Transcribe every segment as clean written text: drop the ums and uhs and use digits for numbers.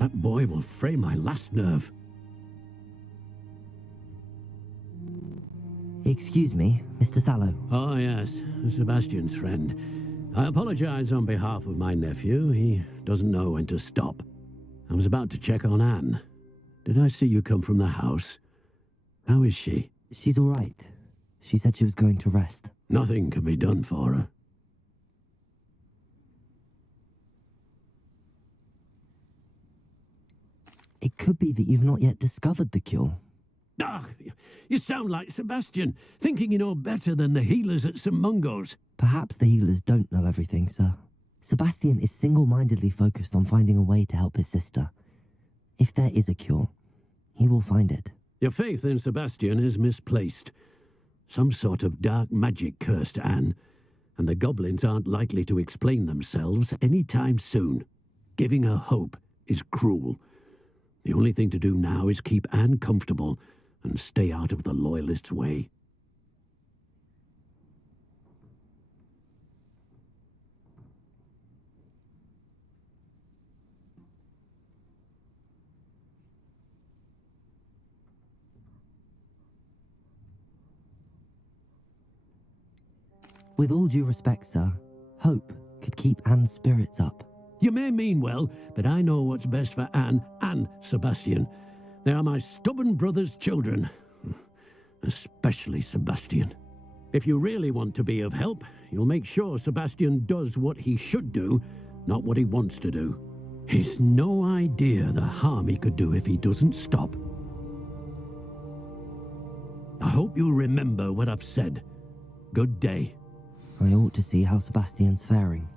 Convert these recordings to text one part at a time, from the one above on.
That boy will fray my last nerve. Excuse me, Mr. Sallow. Oh, yes, Sebastian's friend. I apologize on behalf of my nephew. He doesn't know when to stop. I was about to check on Anne. Did I see you come from the house? How is she? She's all right. She said she was going to rest. Nothing can be done for her. It could be that you've not yet discovered the cure. Ah, you sound like Sebastian, thinking you know better than the healers at St. Mungo's. Perhaps the healers don't know everything, sir. Sebastian is single-mindedly focused on finding a way to help his sister. If there is a cure, he will find it. Your faith in Sebastian is misplaced. Some sort of dark magic cursed Anne, and the goblins aren't likely to explain themselves any time soon. Giving her hope is cruel. The only thing to do now is keep Anne comfortable and stay out of the Loyalists' way. With all due respect, sir, hope could keep Anne's spirits up. You may mean well, but I know what's best for Anne and Sebastian. They are my stubborn brother's children. Especially Sebastian. If you really want to be of help, you'll make sure Sebastian does what he should do, not what he wants to do. He's no idea the harm he could do if he doesn't stop. I hope you'll remember what I've said. Good day. I ought to see how Sebastian's faring.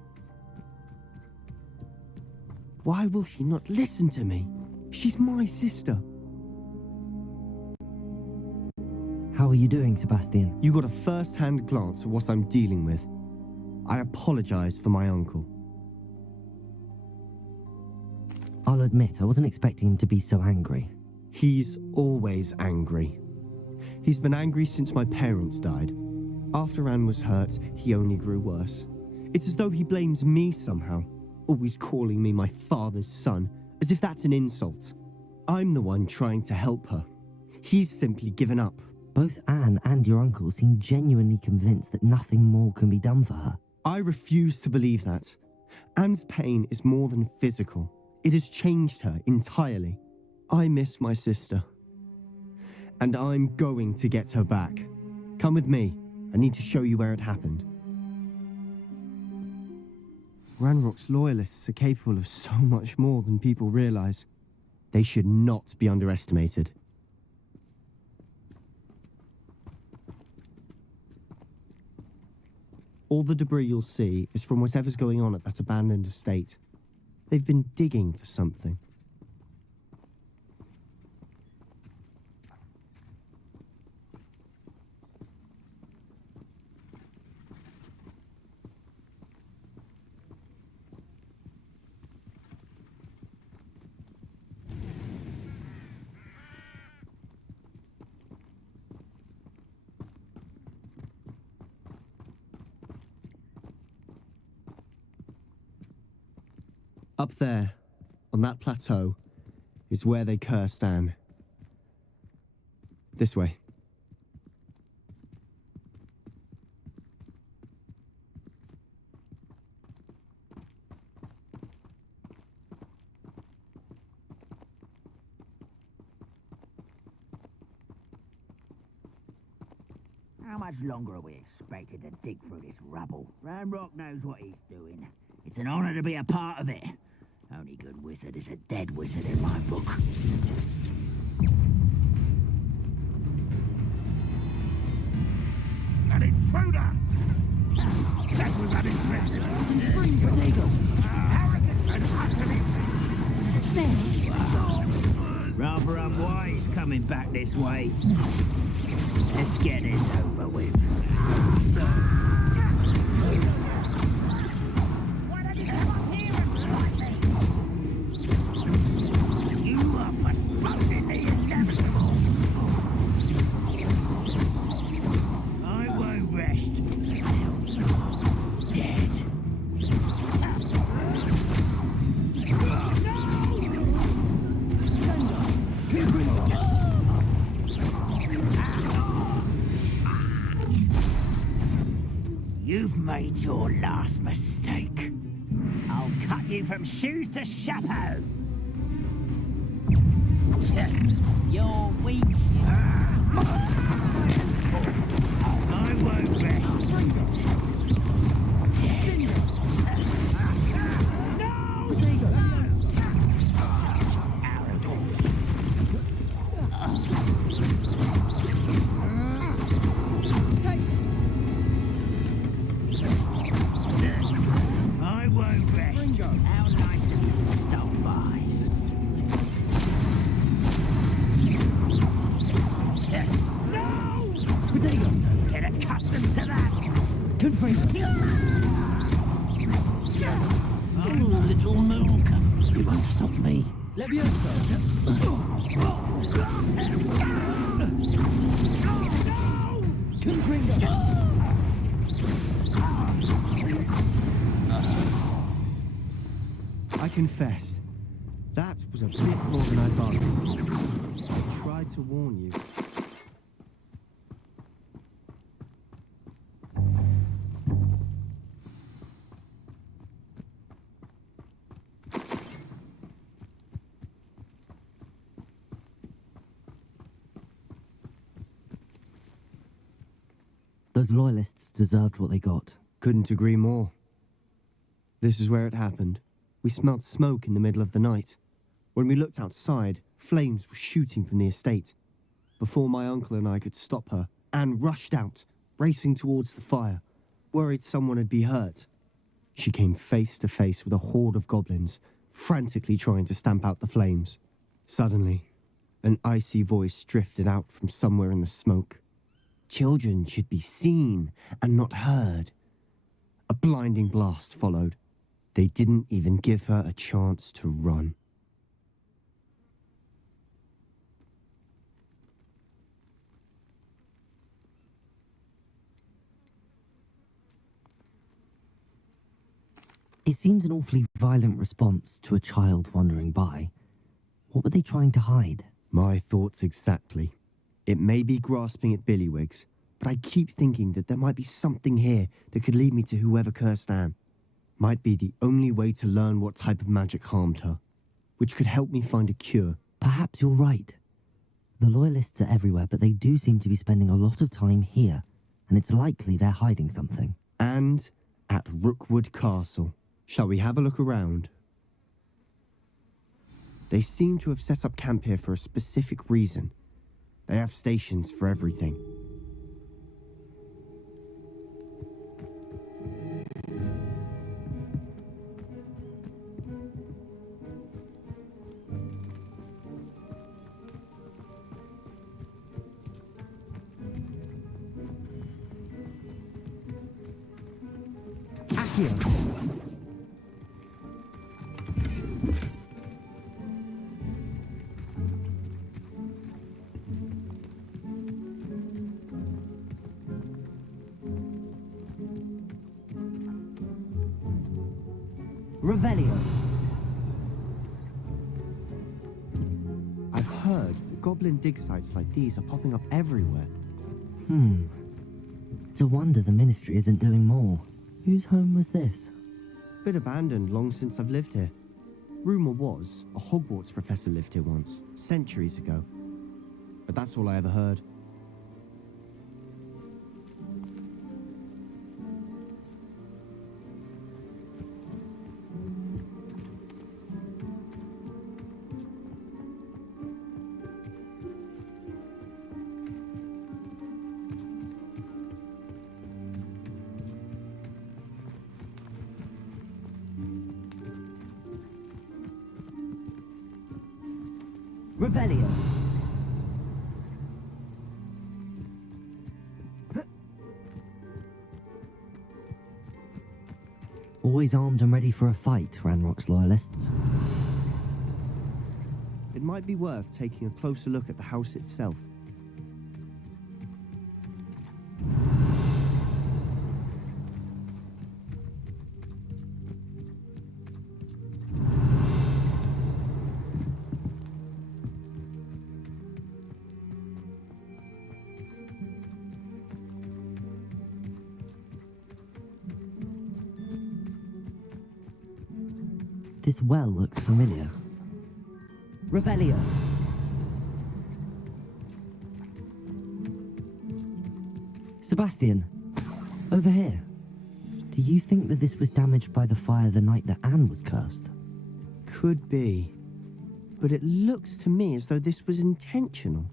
Why will she not listen to me? She's my sister. How are you doing, Sebastian? You got a first-hand glance at what I'm dealing with. I apologize for my uncle. I'll admit, I wasn't expecting him to be so angry. He's always angry. He's been angry since my parents died. After Anne was hurt, he only grew worse. It's as though he blames me somehow, always calling me my father's son, as if that's an insult. I'm the one trying to help her. He's simply given up. Both Anne and your uncle seem genuinely convinced that nothing more can be done for her. I refuse to believe that. Anne's pain is more than physical. It has changed her entirely. I miss my sister. And I'm going to get her back. Come with me. I need to show you where it happened. Ranrock's loyalists are capable of so much more than people realize. They should not be underestimated. All the debris you'll see is from whatever's going on at that abandoned estate. They've been digging for something. Up there, on that plateau, is where they cursed Anne. This way. How much longer are we expected to dig through this rubble? Ranrock knows what he's doing. It's an honor to be a part of it. Only good wizard is a dead wizard in my book. An intruder! That was unexpected. Bring Prodigal. Arrogant and utterly... Rather unwise coming back this way. Let's get this over with. You've made your last mistake. I'll cut you from shoes to chapeau. You're weak. I won't rest. No! Arrogance. I won't rest. How nice of you to stop by. No! Get accustomed to that. Good friend. I'm a little milk. You won't stop me. I confess, that was a bit more than I bargained. I tried to warn you. Those loyalists deserved what they got. Couldn't agree more. This is where it happened. We smelled smoke in the middle of the night. When we looked outside, flames were shooting from the estate. Before my uncle and I could stop her, Anne rushed out, racing towards the fire, worried someone had been hurt. She came face to face with a horde of goblins, frantically trying to stamp out the flames. Suddenly, an icy voice drifted out from somewhere in the smoke. Children should be seen and not heard. A blinding blast followed. They didn't even give her a chance to run. It seems an awfully violent response to a child wandering by. What were they trying to hide? My thoughts exactly. It may be grasping at Billywigs, but I keep thinking that there might be something here that could lead me to whoever cursed Anne. Might be the only way to learn what type of magic harmed her, which could help me find a cure. Perhaps you're right. The loyalists are everywhere, but they do seem to be spending a lot of time here, and it's likely they're hiding something. And at Rookwood Castle. Shall we have a look around? They seem to have set up camp here for a specific reason. They have stations for everything. Accio! Revelio. I've heard that goblin dig sites like these are popping up everywhere. It's a wonder the Ministry isn't doing more. Whose home was this? Bit abandoned long since I've lived here. Rumour was a Hogwarts professor lived here once, centuries ago. But that's all I ever heard. Revelio. Always armed and ready for a fight, Ranrock's loyalists. It might be worth taking a closer look at the house itself. This well looks familiar. Revelio. Sebastian, over here. Do you think that this was damaged by the fire the night that Anne was cursed? Could be. But it looks to me as though this was intentional.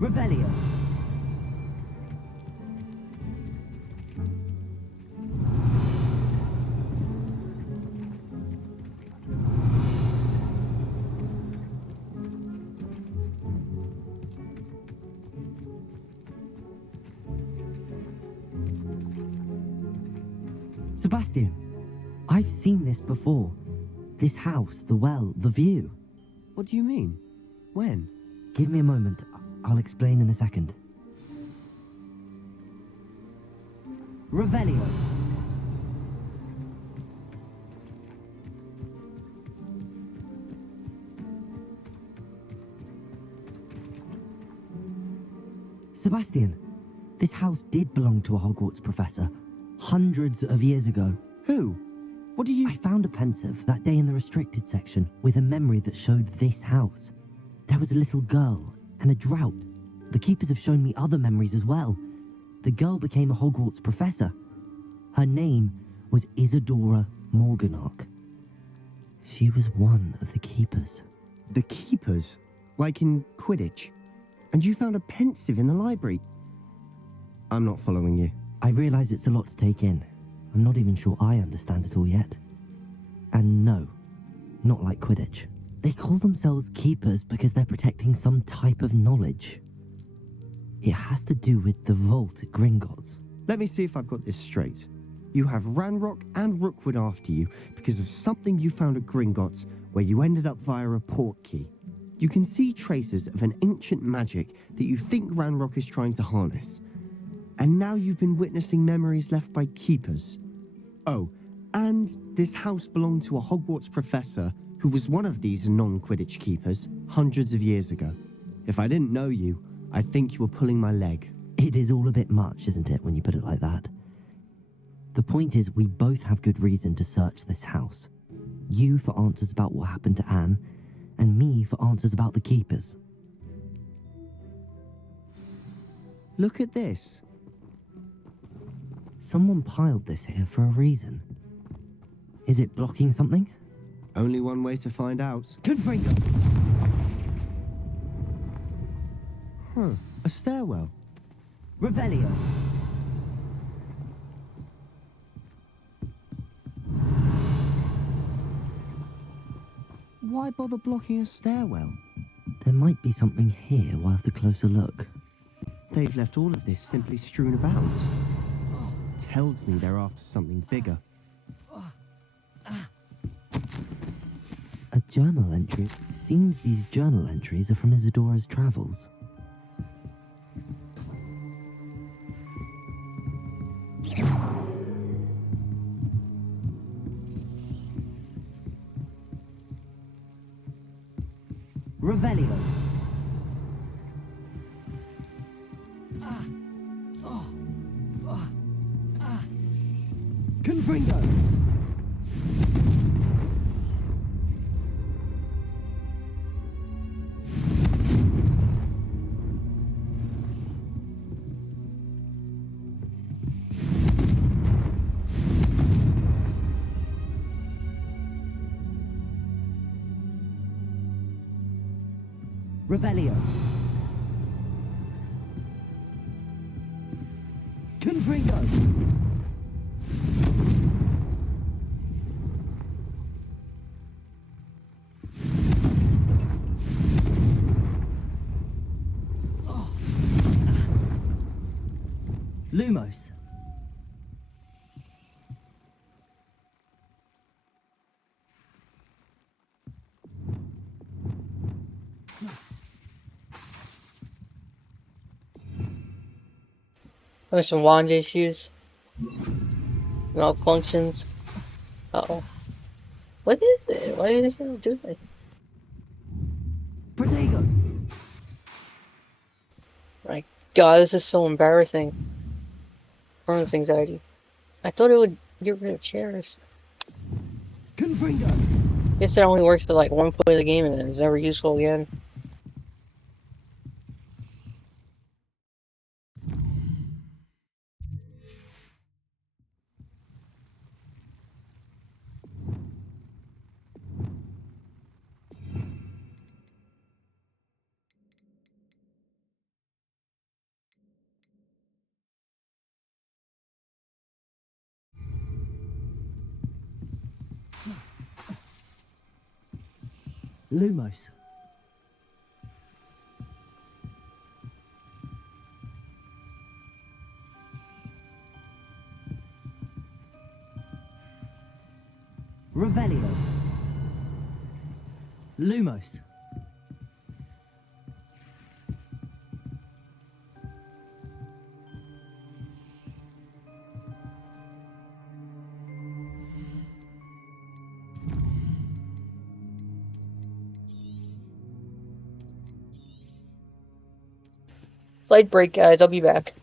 Revelio. Sebastian, I've seen this before. This house, the well, the view. What do you mean? When? Give me a moment. I'll explain in a second. Revelio. Sebastian, this house did belong to a Hogwarts professor, hundreds of years ago. Who? What do you... I found a pensive that day in the restricted section with a memory that showed this house. There was a little girl and a drought. The keepers have shown me other memories as well. The girl became a Hogwarts professor. Her name was Isadora Morganach. She was one of the keepers. The keepers? Like in Quidditch? And you found a pensive in the library? I'm not following you. I realise it's a lot to take in. I'm not even sure I understand it all yet. And no, not like Quidditch. They call themselves keepers because they're protecting some type of knowledge. It has to do with the vault at Gringotts. Let me see if I've got this straight. You have Ranrock and Rookwood after you because of something you found at Gringotts where you ended up via a port key. You can see traces of an ancient magic that you think Ranrock is trying to harness. And now you've been witnessing memories left by keepers. Oh, and this house belonged to a Hogwarts professor who was one of these non-Quidditch keepers hundreds of years ago. If I didn't know you, I'd think you were pulling my leg. It is all a bit much, isn't it, when you put it like that? The point is, we both have good reason to search this house. You for answers about what happened to Anne, and me for answers about the keepers. Look at this. Someone piled this here for a reason. Is it blocking something? Only one way to find out. Confringo! Huh, a stairwell. Revelio. Why bother blocking a stairwell? There might be something here worth a closer look. They've left all of this simply strewn about. Tells me they're after something bigger. A journal entry. Seems these journal entries are from Isadora's travels. Revelio. Confringo. Revelio. Confringo. Lumos. There's some wand issues. Malfunctions. Uh-oh. What is it? Why is it do this? Protego. My god, this is so embarrassing. Performance anxiety. I thought it would get rid of chairs. Confringo. Guess it only works to like one point of the game and then it's never useful again. Lumos. Revelio. Lumos. Light break, guys. I'll be back.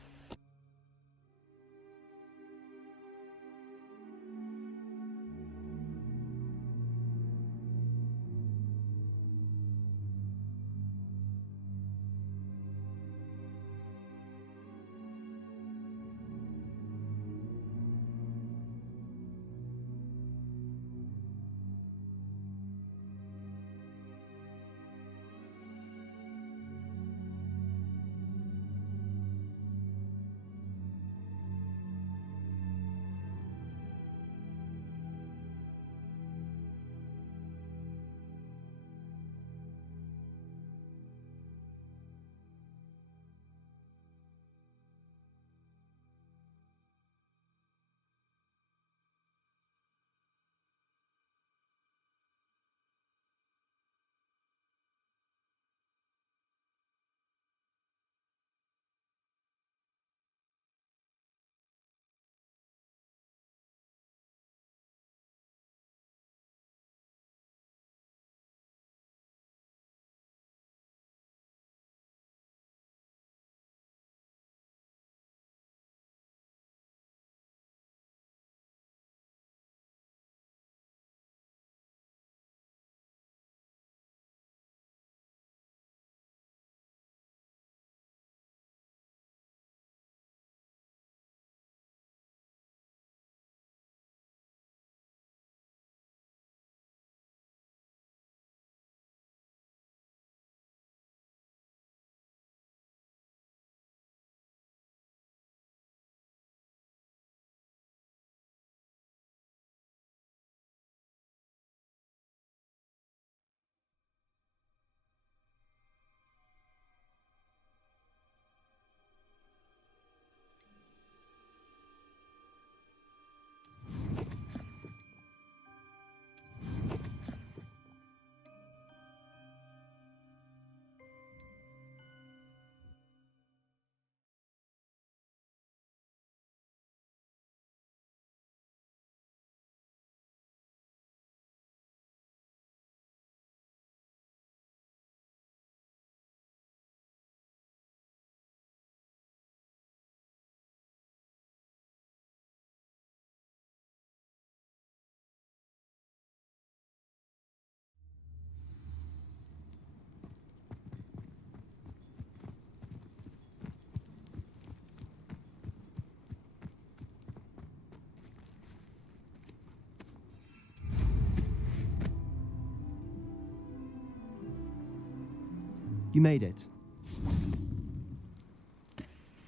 You made it.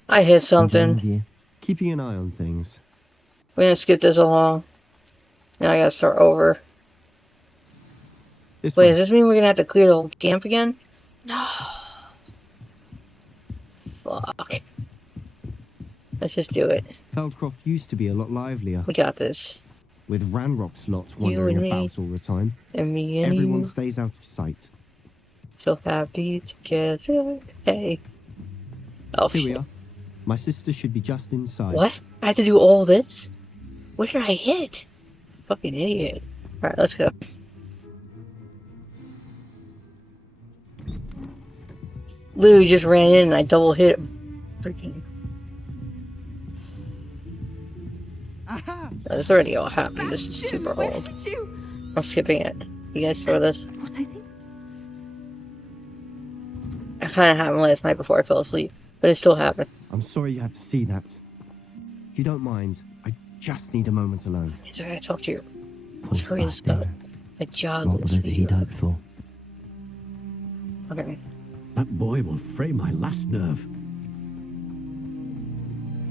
I hit Enjoying the something. view. Keeping an eye on things. We're gonna skip this along. Now I gotta start over. This Wait, way. does this mean we're gonna have to clear the whole camp again? No. Fuck. Let's just do it. Feldcroft used to be a lot livelier, We got this. with Ranrock's lot You wandering and me. about all the time. And me and Everyone you. stays out of sight. So happy together. Hey. Oh, Here we shit. are. My sister should be just inside. What? I had to do all this? What did I hit? Fucking idiot. Alright, let's go. Literally just ran in and I double hit him. Freaking. Aha! Oh, this already all happened. This is super old. I'm skipping it. You guys saw this? What I think? I kind of happened last night before I fell asleep. But it still happened. I'm sorry you had to see that. If you don't mind, I just need a moment alone. It's okay, I talked to you. Poor Sorry to stop. Sebastian. I jogged. Not the visit he'd hoped for. Okay. That boy will fray my last nerve.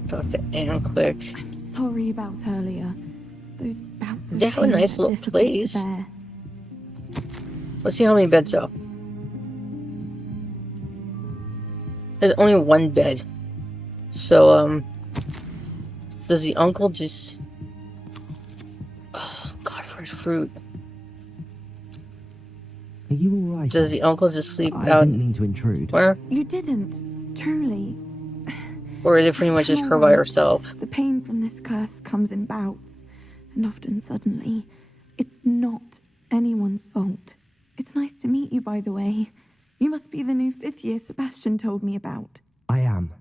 Talk to Anne quick. I'm sorry about earlier. Those bouts of They have a pain nice are little difficult place. to bear. Let's see how many beds are. There's only one bed. So, does the uncle just... Oh, God, first fruit. Are you alright? Does the uncle just sleep I out didn't mean to intrude. where? You didn't, truly. Or is it pretty much just her by herself? The pain from this curse comes in bouts, and often suddenly. It's not anyone's fault. It's nice to meet you, by the way. You must be the new 5th year Sebastian told me about. I am.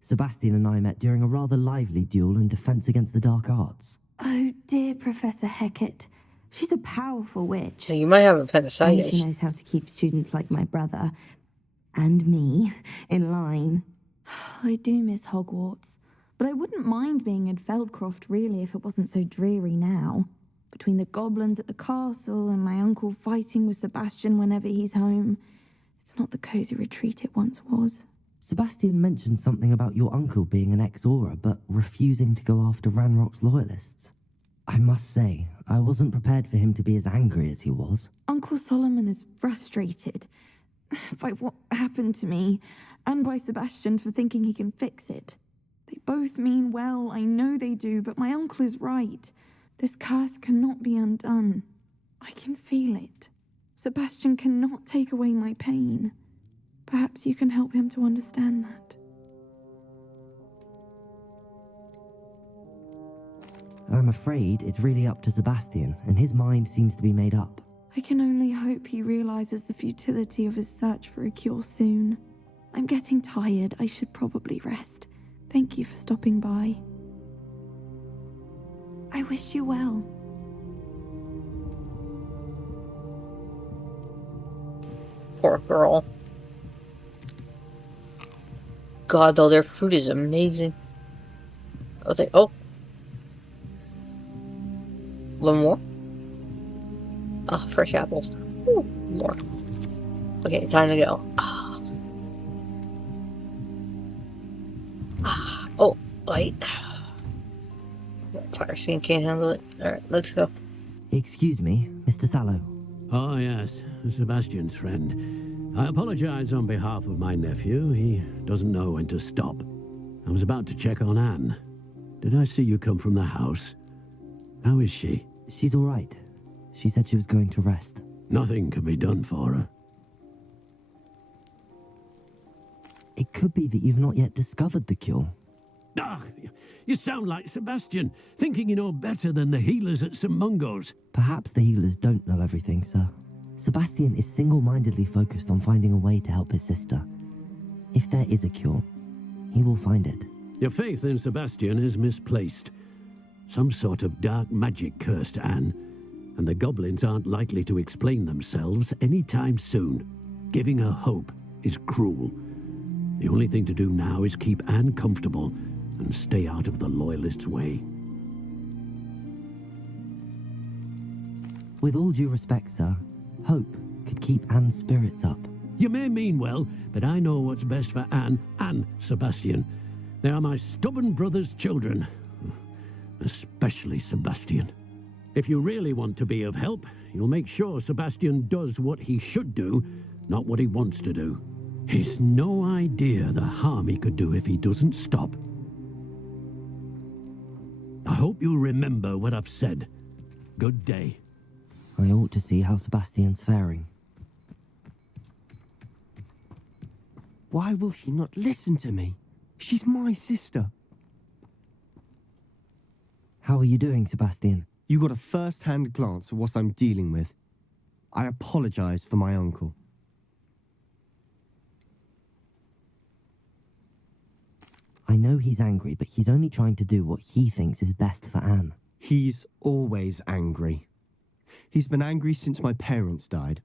Sebastian and I met during a rather lively duel in defense against the dark arts. Oh, dear Professor Hecat. She's a powerful witch. So you might have And appendicitis. she knows how to keep students like my brother and me in line. I do miss Hogwarts, but I wouldn't mind being in Feldcroft really if it wasn't so dreary now. Between the goblins at the castle and my uncle fighting with Sebastian whenever he's home, it's not the cozy retreat it once was. Sebastian mentioned something about your uncle being an ex-Aura, but refusing to go after Ranrock's loyalists. I must say, I wasn't prepared for him to be as angry as he was. Uncle Solomon is frustrated by what happened to me, and by Sebastian for thinking he can fix it. They both mean well, I know they do, but my uncle is right. This curse cannot be undone. I can feel it. Sebastian cannot take away my pain. Perhaps you can help him to understand that. I'm afraid it's really up to Sebastian, and his mind seems to be made up. I can only hope he realizes the futility of his search for a cure soon. I'm getting tired. I should probably rest. Thank you for stopping by. I wish you well. Poor girl. God, though, their food is amazing. I was like, oh. One more? Ah, fresh apples. Ooh, more. Okay, time to go. Oh, light. Fire scene can't handle it. Alright, let's go. Excuse me, Mr. Sallow. Oh, yes, Sebastian's friend. I apologize on behalf of my nephew. He doesn't know when to stop. I was about to check on Anne. Did I see you come from the house? How is she? She's all right. She said she was going to rest. Nothing can be done for her. It could be that you've not yet discovered the cure. Ah, you sound like Sebastian, thinking you know better than the healers at St. Mungo's. Perhaps the healers don't know everything, sir. Sebastian is single-mindedly focused on finding a way to help his sister. If there is a cure, he will find it. Your faith in Sebastian is misplaced. Some sort of dark magic cursed Anne, and the goblins aren't likely to explain themselves anytime soon. Giving her hope is cruel. The only thing to do now is keep Anne comfortable and stay out of the Loyalists' way. With all due respect, sir, hope could keep Anne's spirits up. You may mean well, but I know what's best for Anne and Sebastian. They are my stubborn brother's children. Especially Sebastian. If you really want to be of help, you'll make sure Sebastian does what he should do, not what he wants to do. He's no idea the harm he could do if he doesn't stop. I hope you remember what I've said. Good day. I ought to see how Sebastian's faring. Why will he not listen to me? She's my sister. How are you doing, Sebastian? You got a first-hand glance at what I'm dealing with. I apologize for my uncle. I know he's angry, but he's only trying to do what he thinks is best for Anne. He's always angry. He's been angry since my parents died.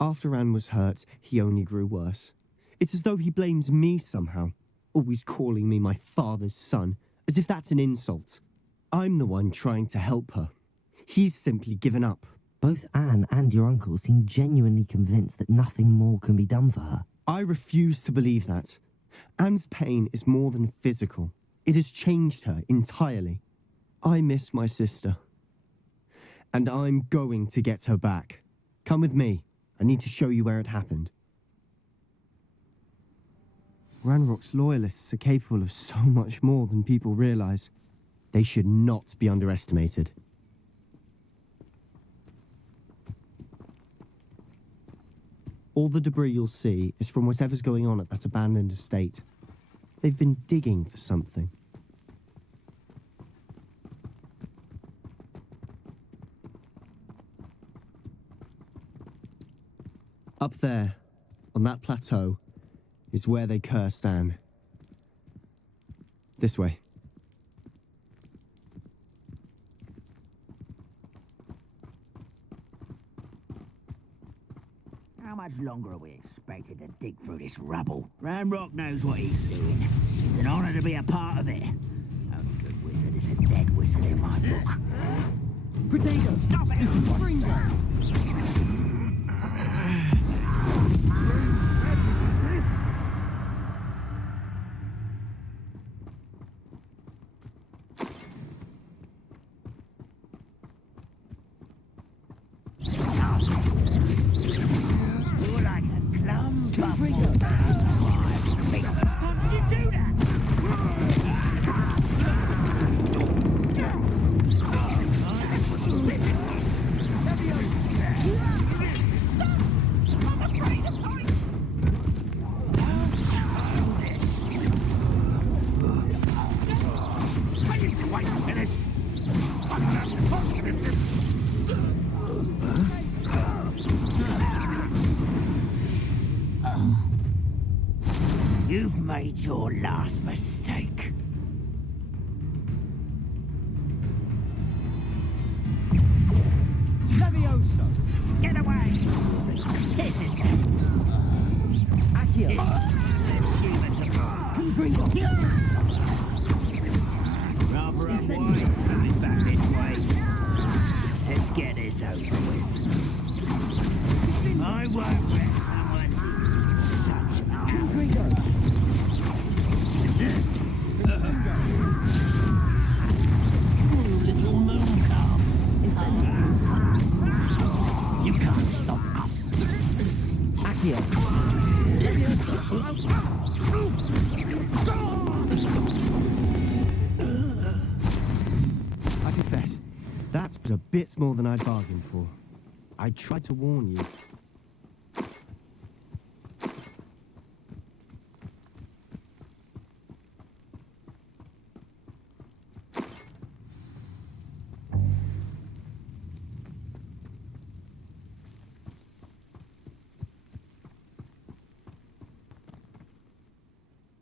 After Anne was hurt, he only grew worse. It's as though he blames me somehow, always calling me my father's son, as if that's an insult. I'm the one trying to help her. He's simply given up. Both Anne and your uncle seem genuinely convinced that nothing more can be done for her. I refuse to believe that. Anne's pain is more than physical. It has changed her entirely. I miss my sister. And I'm going to get her back. Come with me. I need to show you where it happened. Ranrock's loyalists are capable of so much more than people realize. They should not be underestimated. All the debris you'll see is from whatever's going on at that abandoned estate. They've been digging for something. Up there, on that plateau, is where they cursed Anne. This way. How much longer are we expected to dig through this rubble? Ranrock knows what he's doing. It's an honor to be a part of it. Only good wizard is a dead wizard in my book. Potato, stop it! Bring You're like a plum bubble. How did you do that? You've made your last mistake. Levioso! Get away! This is good. Accio! Rather unwise coming back this way. Let's get this over with. I won't let someone such arrogance. Little moon calf. You can't stop us. Accio! I confess, that was a bit more than I'd bargained for. I tried to warn you.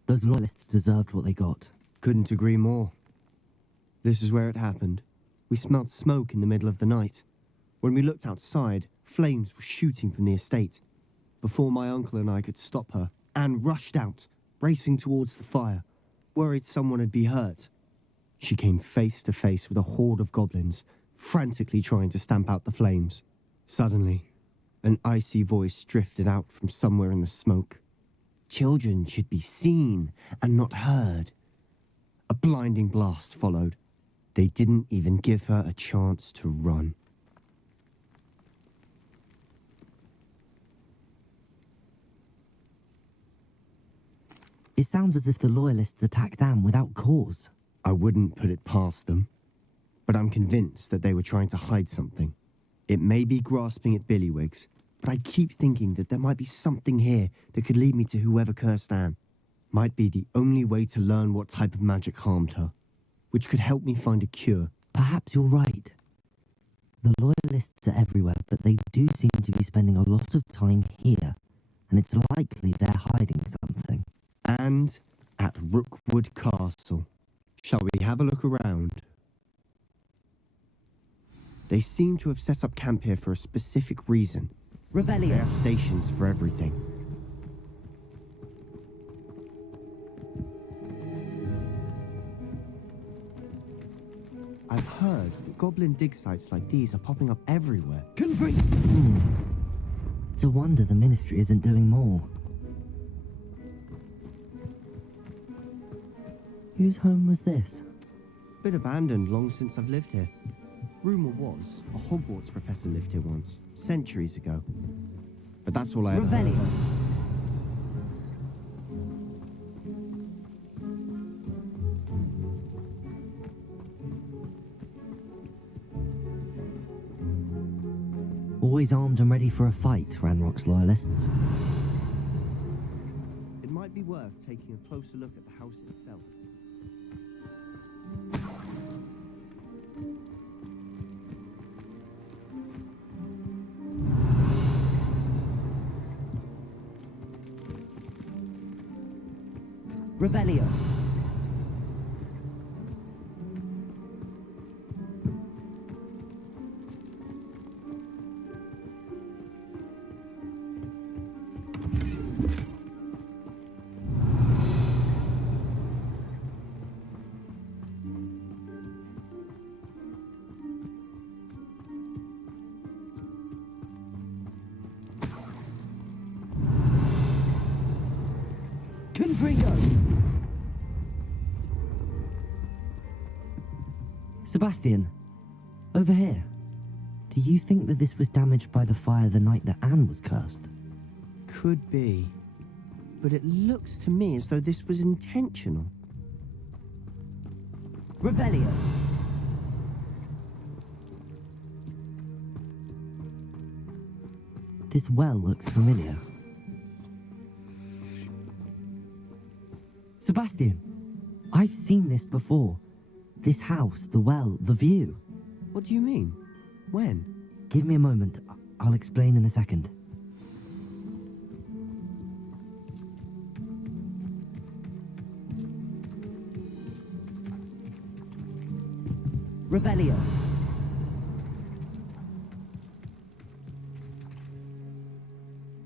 Those loyalists deserved what they got. Couldn't agree more. This is where it happened. We smelled smoke in the middle of the night. When we looked outside, flames were shooting from the estate. Before my uncle and I could stop her, Anne rushed out, racing towards the fire, worried someone had been hurt. She came face to face with a horde of goblins, frantically trying to stamp out the flames. Suddenly, An icy voice drifted out from somewhere in the smoke. Children should be seen and not heard. A blinding blast followed. They didn't even give her a chance to run. It sounds as if the Loyalists attacked Anne without cause. I wouldn't put it past them, but I'm convinced that they were trying to hide something. It may be grasping at Billywigs, but I keep thinking that there might be something here that could lead me to whoever cursed Anne. Might be the only way to learn what type of magic harmed her, which could help me find a cure. Perhaps you're right. The Loyalists are everywhere, but they do seem to be spending a lot of time here, and it's likely they're hiding something. And at Rookwood Castle. Shall we have a look around? They seem to have set up camp here for a specific reason. They Revelio. have stations for everything. I've heard that goblin dig sites like these are popping up everywhere. It's a wonder the Ministry isn't doing more. Whose home was this? Been abandoned long since I've lived here. Rumour was a Hogwarts professor lived here once, centuries ago. But that's all I ever heard. Revelio. Always armed and ready for a fight, Ranrock's Loyalists. It might be worth taking a closer look at the house itself. Revelio. Sebastian, over here. Do you think that this was damaged by the fire the night that Anne was cursed? Could be. But it looks to me as though this was intentional. Revelio. This well looks familiar. Sebastian, I've seen this before. This house, the well, the view. What do you mean? When? Give me a moment. I'll explain in a second. Revelio.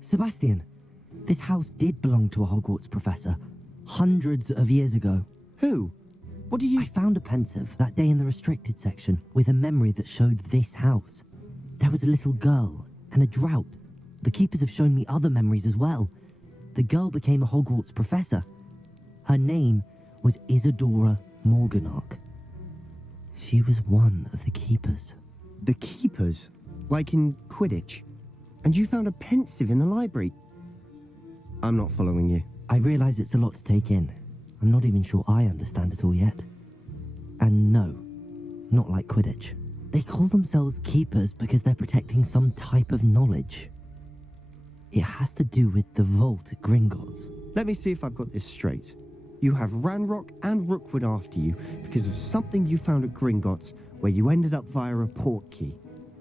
Sebastian, this house did belong to a Hogwarts professor hundreds of years ago. Who? What do you... I found a pensive that day in the restricted section with a memory that showed this house. There was a little girl and a drought. The keepers have shown me other memories as well. The girl became a Hogwarts professor. Her name was Isadora Morganach. She was one of the keepers. The keepers? Like in Quidditch? And you found a pensive in the library? I'm not following you. I realise it's a lot to take in. I'm not even sure I understand it all yet. And no, not like Quidditch. They call themselves keepers because they're protecting some type of knowledge. It has to do with the vault at Gringotts. Let me see if I've got this straight. You have Ranrock and Rookwood after you because of something you found at Gringotts where you ended up via a portkey.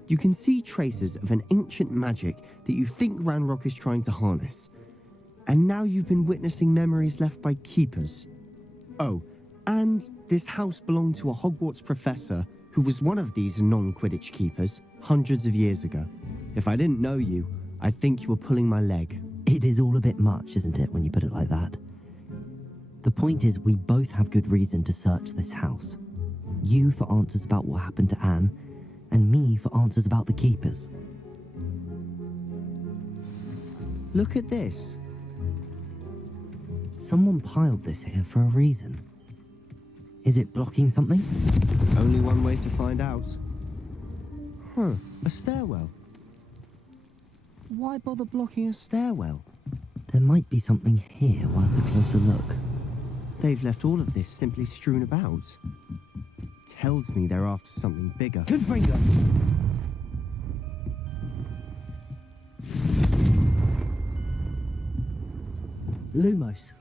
You can see traces of an ancient magic that you think Ranrock is trying to harness. And now you've been witnessing memories left by keepers. Oh, and this house belonged to a Hogwarts professor who was one of these non-Quidditch keepers hundreds of years ago. If I didn't know you, I'd think you were pulling my leg. It is all a bit much, isn't it, when you put it like that? The point is, we both have good reason to search this house. You for answers about what happened to Anne, and me for answers about the keepers. Look at this. Someone piled this here for a reason. Is it blocking something? Only one way to find out. Huh, a stairwell. Why bother blocking a stairwell? There might be something here worth a closer look. They've left all of this simply strewn about. Tells me they're after something bigger. Confringo! Lumos.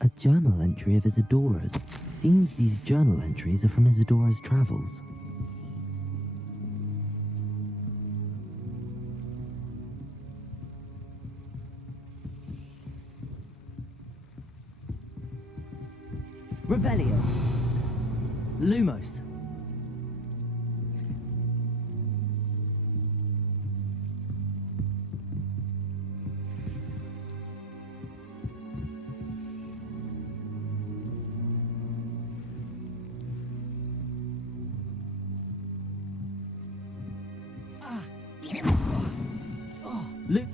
A journal entry of Isadora's. Seems these journal entries are from Isadora's travels. Revelio. Lumos. Lu-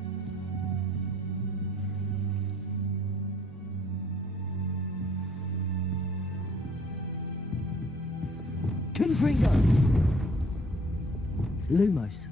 Confringo! Lumos.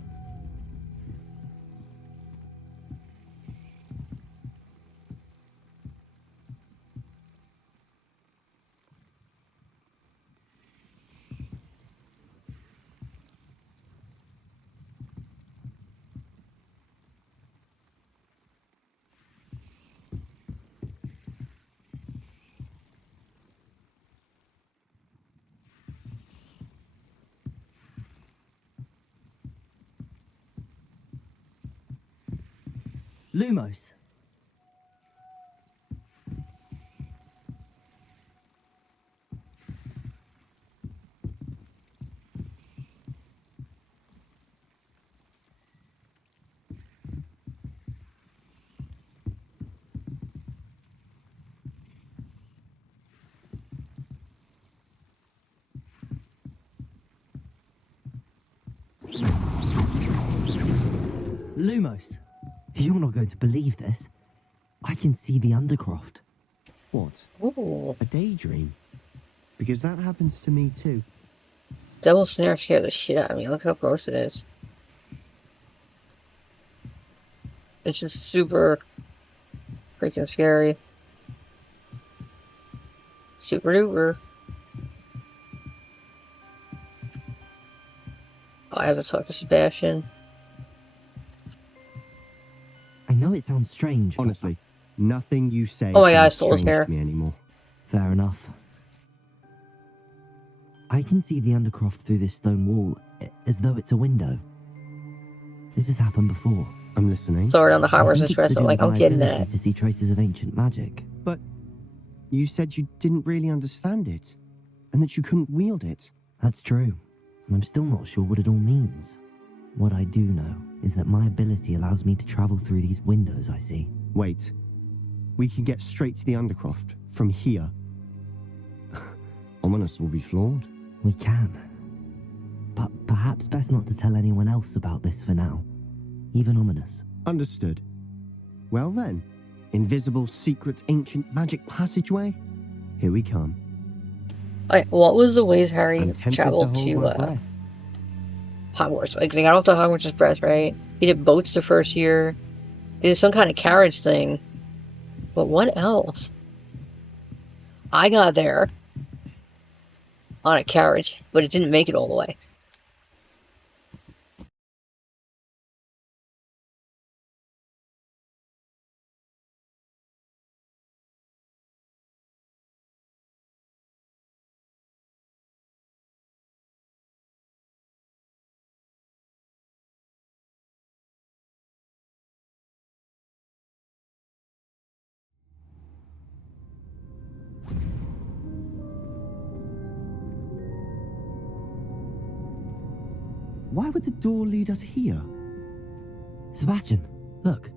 Lumos. Lumos. You're not going to believe this. I can see the Undercroft. What? Ooh. A daydream? Because that happens to me too. Devil snare scared the shit out of me. Look how gross it is. It's just super freaking scary. Super duper. Oh, I have to talk to Sebastian. I know it sounds strange, but Honestly, nothing you say Oh my God, I sounds stole his strange hair. to me anymore. fair enough. I can see the Undercroft through this stone wall, as though it's a window. This has happened before. I'm listening. Sorry on the I Hogwarts think it's to Express. do I'm like, with I'm my getting ability that. to see traces of ancient magic. But you said you didn't really understand it, and that you couldn't wield it. That's true, and I'm still not sure what it all means. What I do know is that my ability allows me to travel through these windows I see. Wait. We can get straight to the Undercroft from here. Ominous will be floored. We can. But perhaps best not to tell anyone else about this for now. Even Ominous. Understood. Well then, invisible, secret, ancient magic passageway? Here we come. What was the ways Harry I'm tempted to traveled hold to my breath. Hogwarts? Like, they got off the Hogwarts Express, right? He did boats the first year. He did some kind of carriage thing. But what else? I got there on a carriage, but it didn't make it all the way. Why would the door lead us here? Sebastian, look.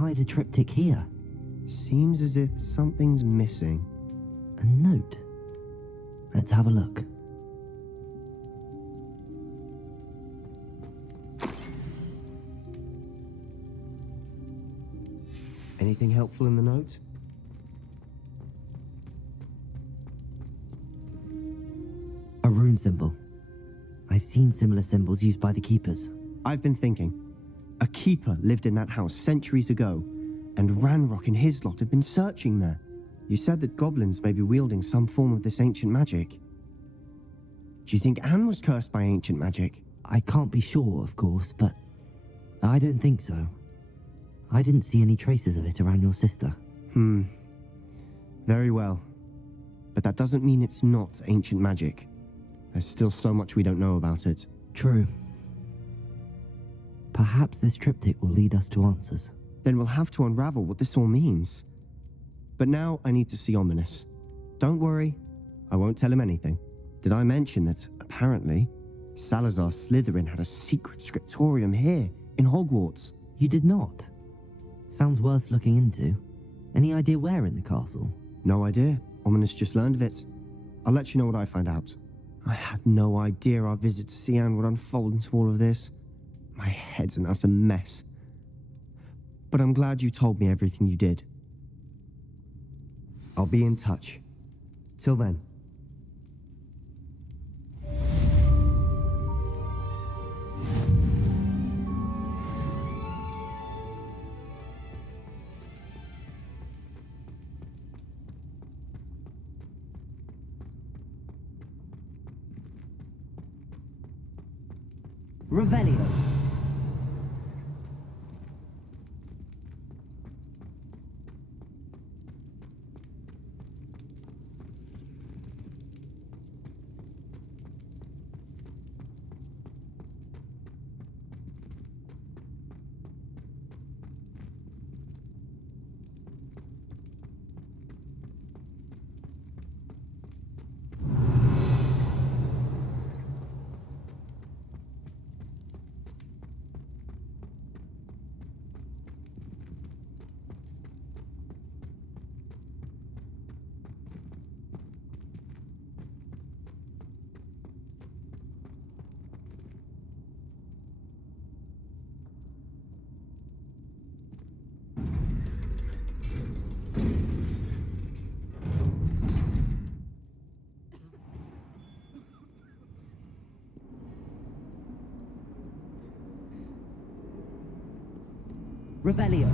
hide a triptych here? Seems as if something's missing. A note. Let's have a look. Anything helpful in the note? A rune symbol. I've seen similar symbols used by the keepers. I've been thinking. A keeper lived in that house centuries ago, and Ranrock and his lot have been searching there. You said that goblins may be wielding some form of this ancient magic. Do you think Anne was cursed by ancient magic? I can't be sure, of course, but I don't think so. I didn't see any traces of it around your sister. Very well. But that doesn't mean it's not ancient magic. There's still so much we don't know about it. True. Perhaps this triptych will lead us to answers. Then we'll have to unravel what this all means. But now I need to see Ominous. Don't worry, I won't tell him anything. Did I mention that, apparently, Salazar Slytherin had a secret scriptorium here, in Hogwarts? You did not? Sounds worth looking into. Any idea where in the castle? No idea. Ominous just learned of it. I'll let you know what I find out. I had no idea our visit to see Anne would unfold into all of this. My head's an utter mess. But I'm glad you told me everything you did. I'll be in touch. Till then. Revelio. Revelio.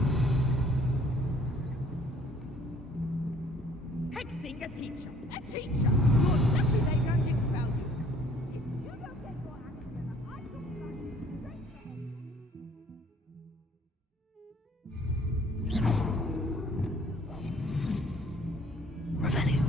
Hexing a teacher! A teacher! You're lucky they don't expel you! If you don't get your act together, I look like... Revelio.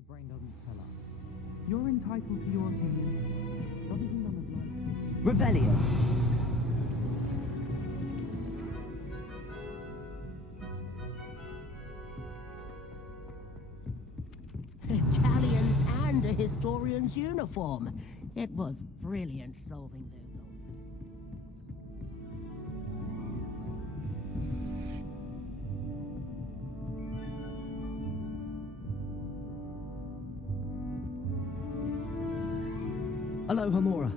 Your brain doesn't tell us. You're entitled to your opinion. Doesn't mean I'm as likely. Revelio. Galleons and a historian's uniform. It was brilliant solving those old... Aloha Mora.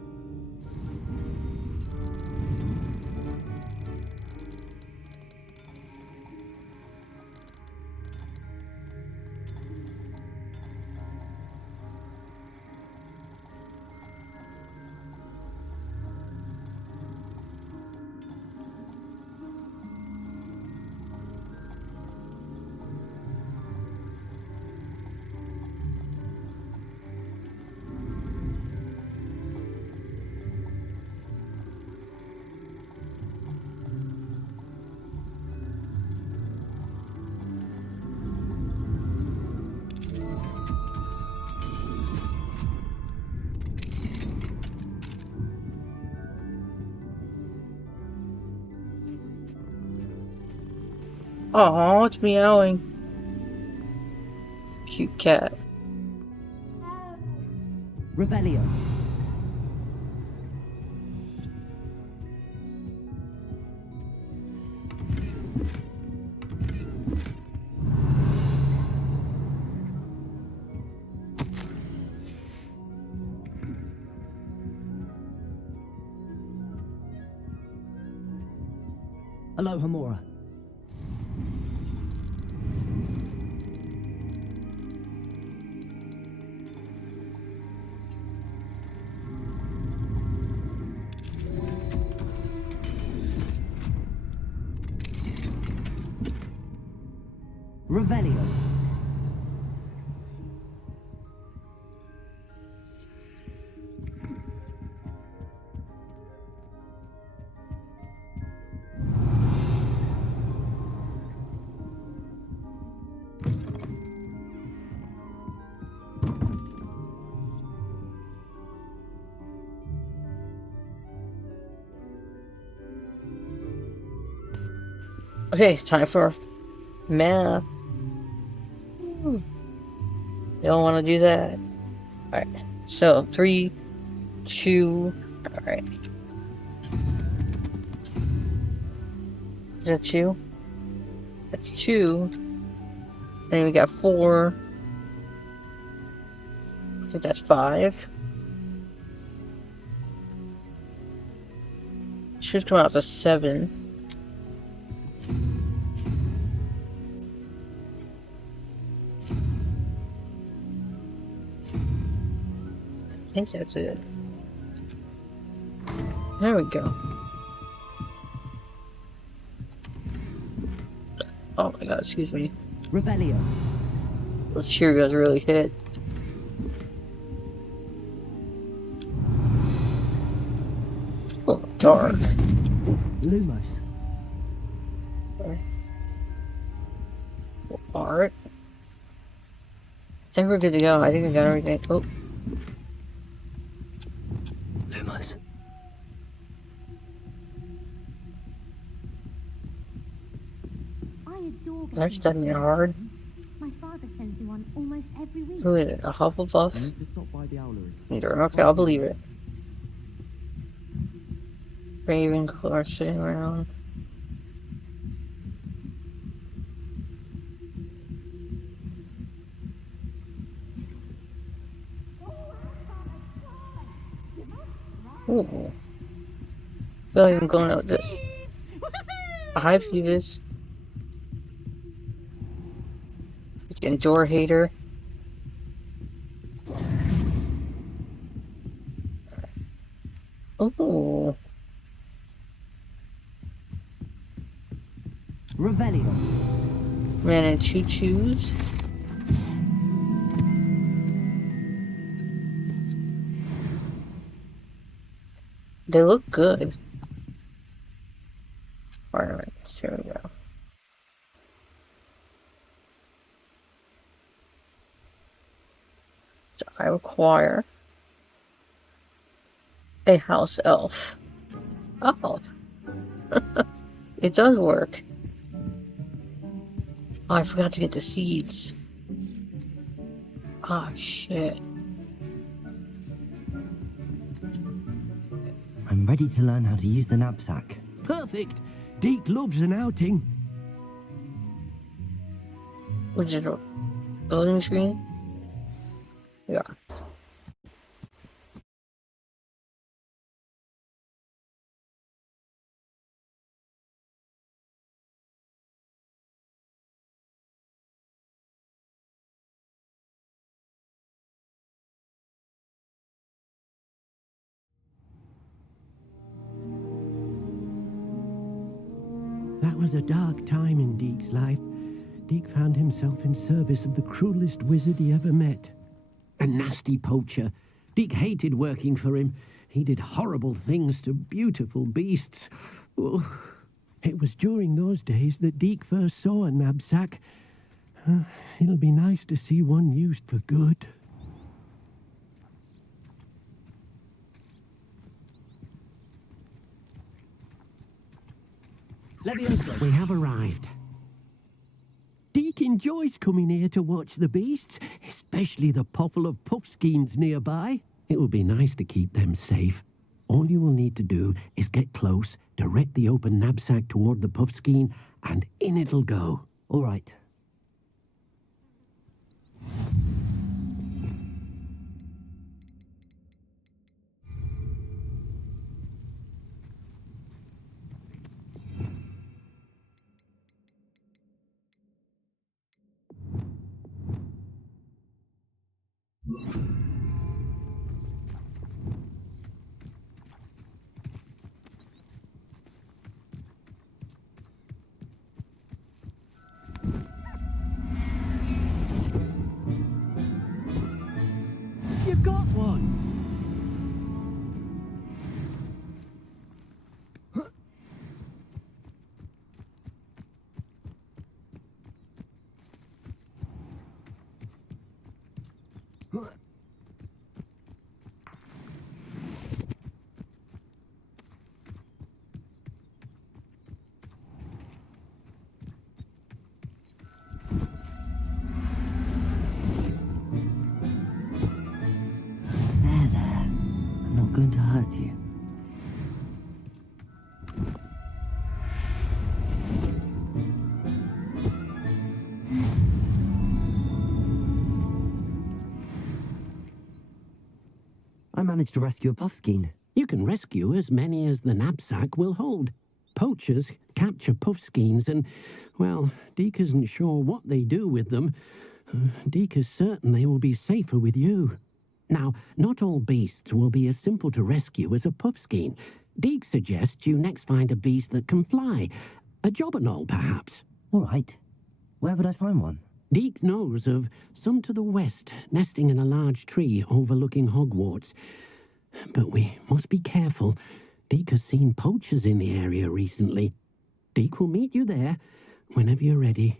Aw, it's meowing. Cute cat. Revelio. Aloha Mora. Revelio. Okay, time for math. Don't want to do that. Alright, so 3, 2, alright. Is that 2? That's 2. Then we got 4. I think that's 5. Should come out to 7. I think that's it. There we go. Oh my god, excuse me. Revelio. Those Cheerios really hit. Oh, dark. Lumos. Art. I think we're good to go. I think I got everything. Oh. Lumos. I adore They're studying hard. My father sends me one almost every week. Who is it? A Hufflepuff? You need to stop by the owlery. Okay, I'll believe it. Ravenclaw sitting around. Ooh. I feel like I'm going out the high views. Freaking door hater. Ooh. Revelio. Man and choo-choos. They look good. Ornaments, here we go. So I require a house elf. Oh, it does work. Oh, I forgot to get the seeds. Ah, shit. I'm ready to learn how to use the knapsack. Perfect. Deke loves an outing. Which is a loading screen? Yeah. That was a dark time in Deke's life. Deke found himself in service of the cruelest wizard he ever met. A nasty poacher. Deke hated working for him. He did horrible things to beautiful beasts. Oh, it was during those days that Deke first saw a knapsack. It'll be nice to see one used for good. Leviosa. We have arrived. Deke enjoys coming here to watch the beasts, especially the poffle of puffskeins nearby. It will be nice to keep them safe. All you will need to do is get close, direct the open knapsack toward the puffskein, and in it'll go. All right. You got one! There. I'm not going to hurt you. I managed to rescue a puffskein. You can rescue as many as the knapsack will hold. Poachers capture puffskeins and, well, Deke isn't sure what they do with them. Deke is certain they will be safer with you. Now, not all beasts will be as simple to rescue as a puffskein. Deke suggests you next find a beast that can fly. A jobberknoll, perhaps. All right. Where would I find one? Deke knows of some to the west, nesting in a large tree overlooking Hogwarts. But we must be careful. Deke has seen poachers in the area recently. Deke will meet you there whenever you're ready.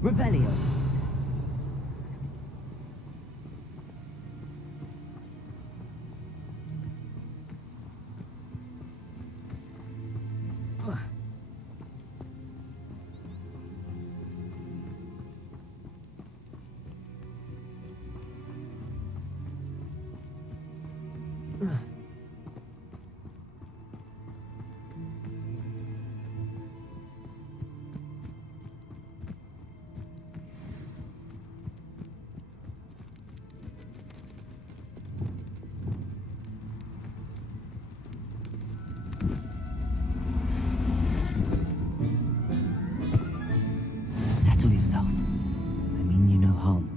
Revelio. Settle yourself. I mean you no harm.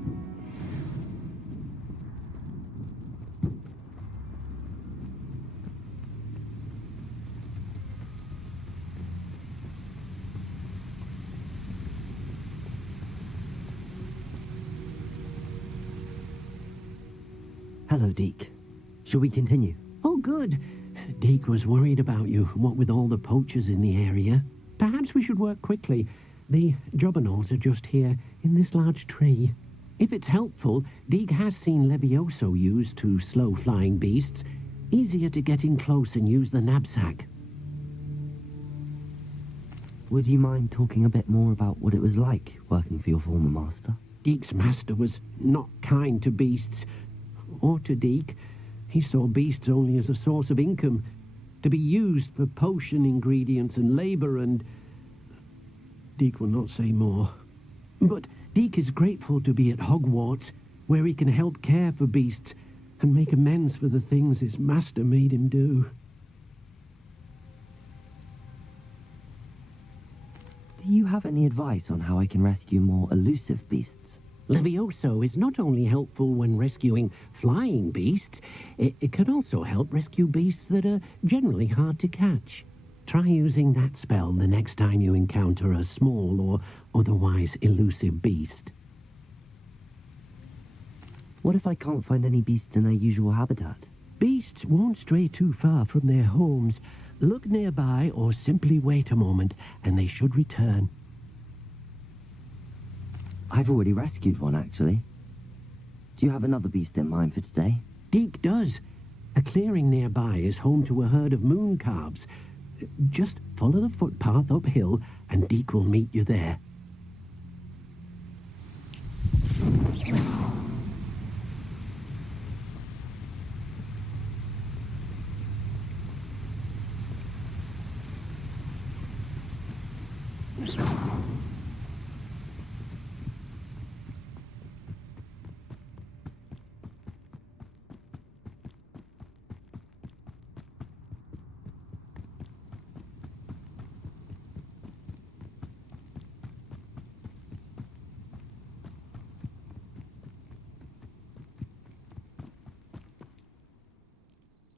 Hello, Deke. Shall we continue? Oh, good. Deke was worried about you, what with all the poachers in the area. Perhaps we should work quickly. The jobberknolls are just here, in this large tree. If it's helpful, Deke has seen Levioso used to slow flying beasts. Easier to get in close and use the knapsack. Would you mind talking a bit more about what it was like working for your former master? Deke's master was not kind to beasts, or to Deke. He saw beasts only as a source of income, to be used for potion ingredients and labor, and Deke will not say more. But Deke is grateful to be at Hogwarts, where he can help care for beasts and make amends for the things his master made him do. Do you have any advice on how I can rescue more elusive beasts? Levioso is not only helpful when rescuing flying beasts, it can also help rescue beasts that are generally hard to catch. Try using that spell the next time you encounter a small or otherwise elusive beast. What if I can't find any beasts in their usual habitat? Beasts won't stray too far from their homes. Look nearby or simply wait a moment and they should return. I've already rescued one, actually. Do you have another beast in mind for today? Deke does. A clearing nearby is home to a herd of moon calves. Just follow the footpath uphill and Deke will meet you there.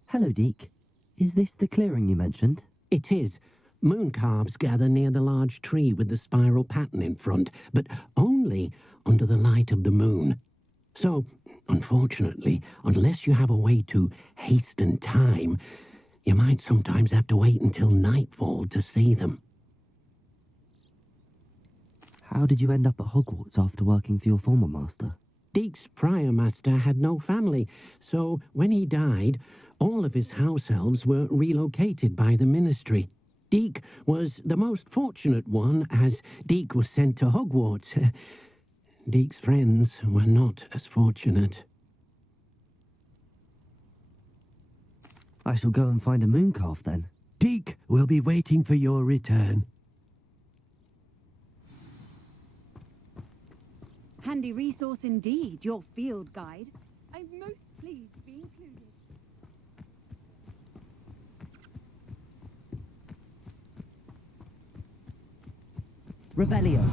Hello, Deke. Is this the clearing you mentioned? It is. Moon calves gather near the large tree with the spiral pattern in front, but only under the light of the moon. So, unfortunately, unless you have a way to hasten time, you might sometimes have to wait until nightfall to see them. How did you end up at Hogwarts after working for your former master? Deke's prior master had no family, so when he died, all of his house elves were relocated by the ministry. Deke was the most fortunate one, as Deke was sent to Hogwarts. Deke's friends were not as fortunate. I shall go and find a moon calf then. Deke will be waiting for your return. Handy resource indeed, your field guide. I'm most pleased to be included. Revelio.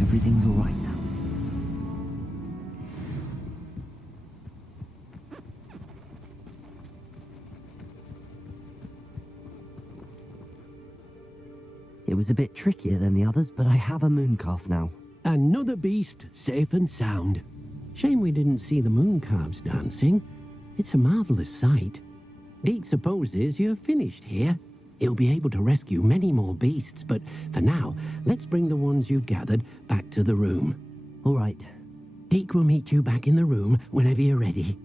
Everything's all right now. It was a bit trickier than the others, but I have a mooncalf now. Another beast, safe and sound. Shame we didn't see the mooncalves dancing. It's a marvellous sight. Deke supposes you're finished here. He'll be able to rescue many more beasts, but for now, let's bring the ones you've gathered back to the room. All right. Deke will meet you back in the room whenever you're ready.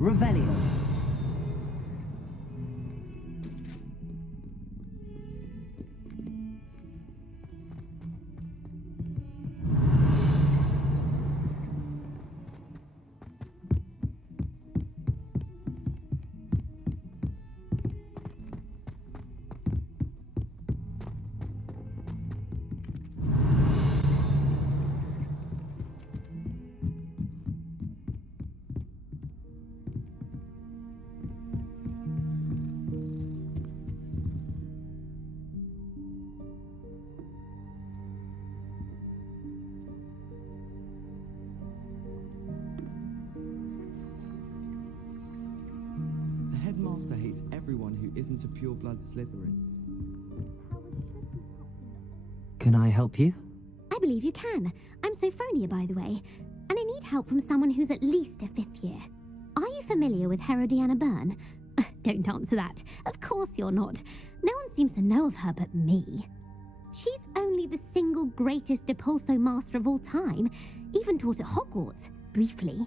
Revelio. The headmaster hates everyone who isn't a pure-blood Slytherin. Can I help you? I believe you can. I'm Sophronia, by the way, and I need help from someone who's at least a 5th year. Are you familiar with Herodiana Byrne? Don't answer that. Of course you're not. No one seems to know of her but me. She's only the single greatest Depulso master of all time, even taught at Hogwarts, briefly.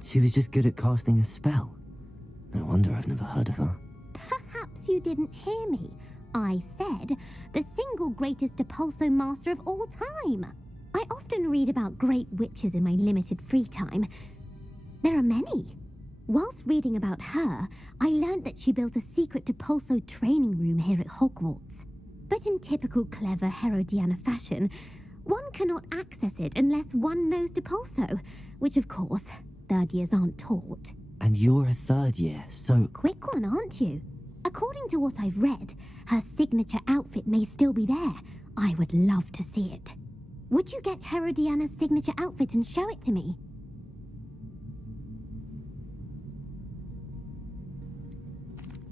She was just good at casting a spell. No wonder I've never heard of her. Perhaps you didn't hear me. I said the single greatest Depulso master of all time. I often read about great witches in my limited free time. There are many. Whilst reading about her, I learned that she built a secret Depulso training room here at Hogwarts. But in typical clever Herodiana fashion, one cannot access it unless one knows Depulso, which of course, 3rd years aren't taught. And you're a 3rd year, so... Quick one, aren't you? According to what I've read, her signature outfit may still be there. I would love to see it. Would you get Herodiana's signature outfit and show it to me?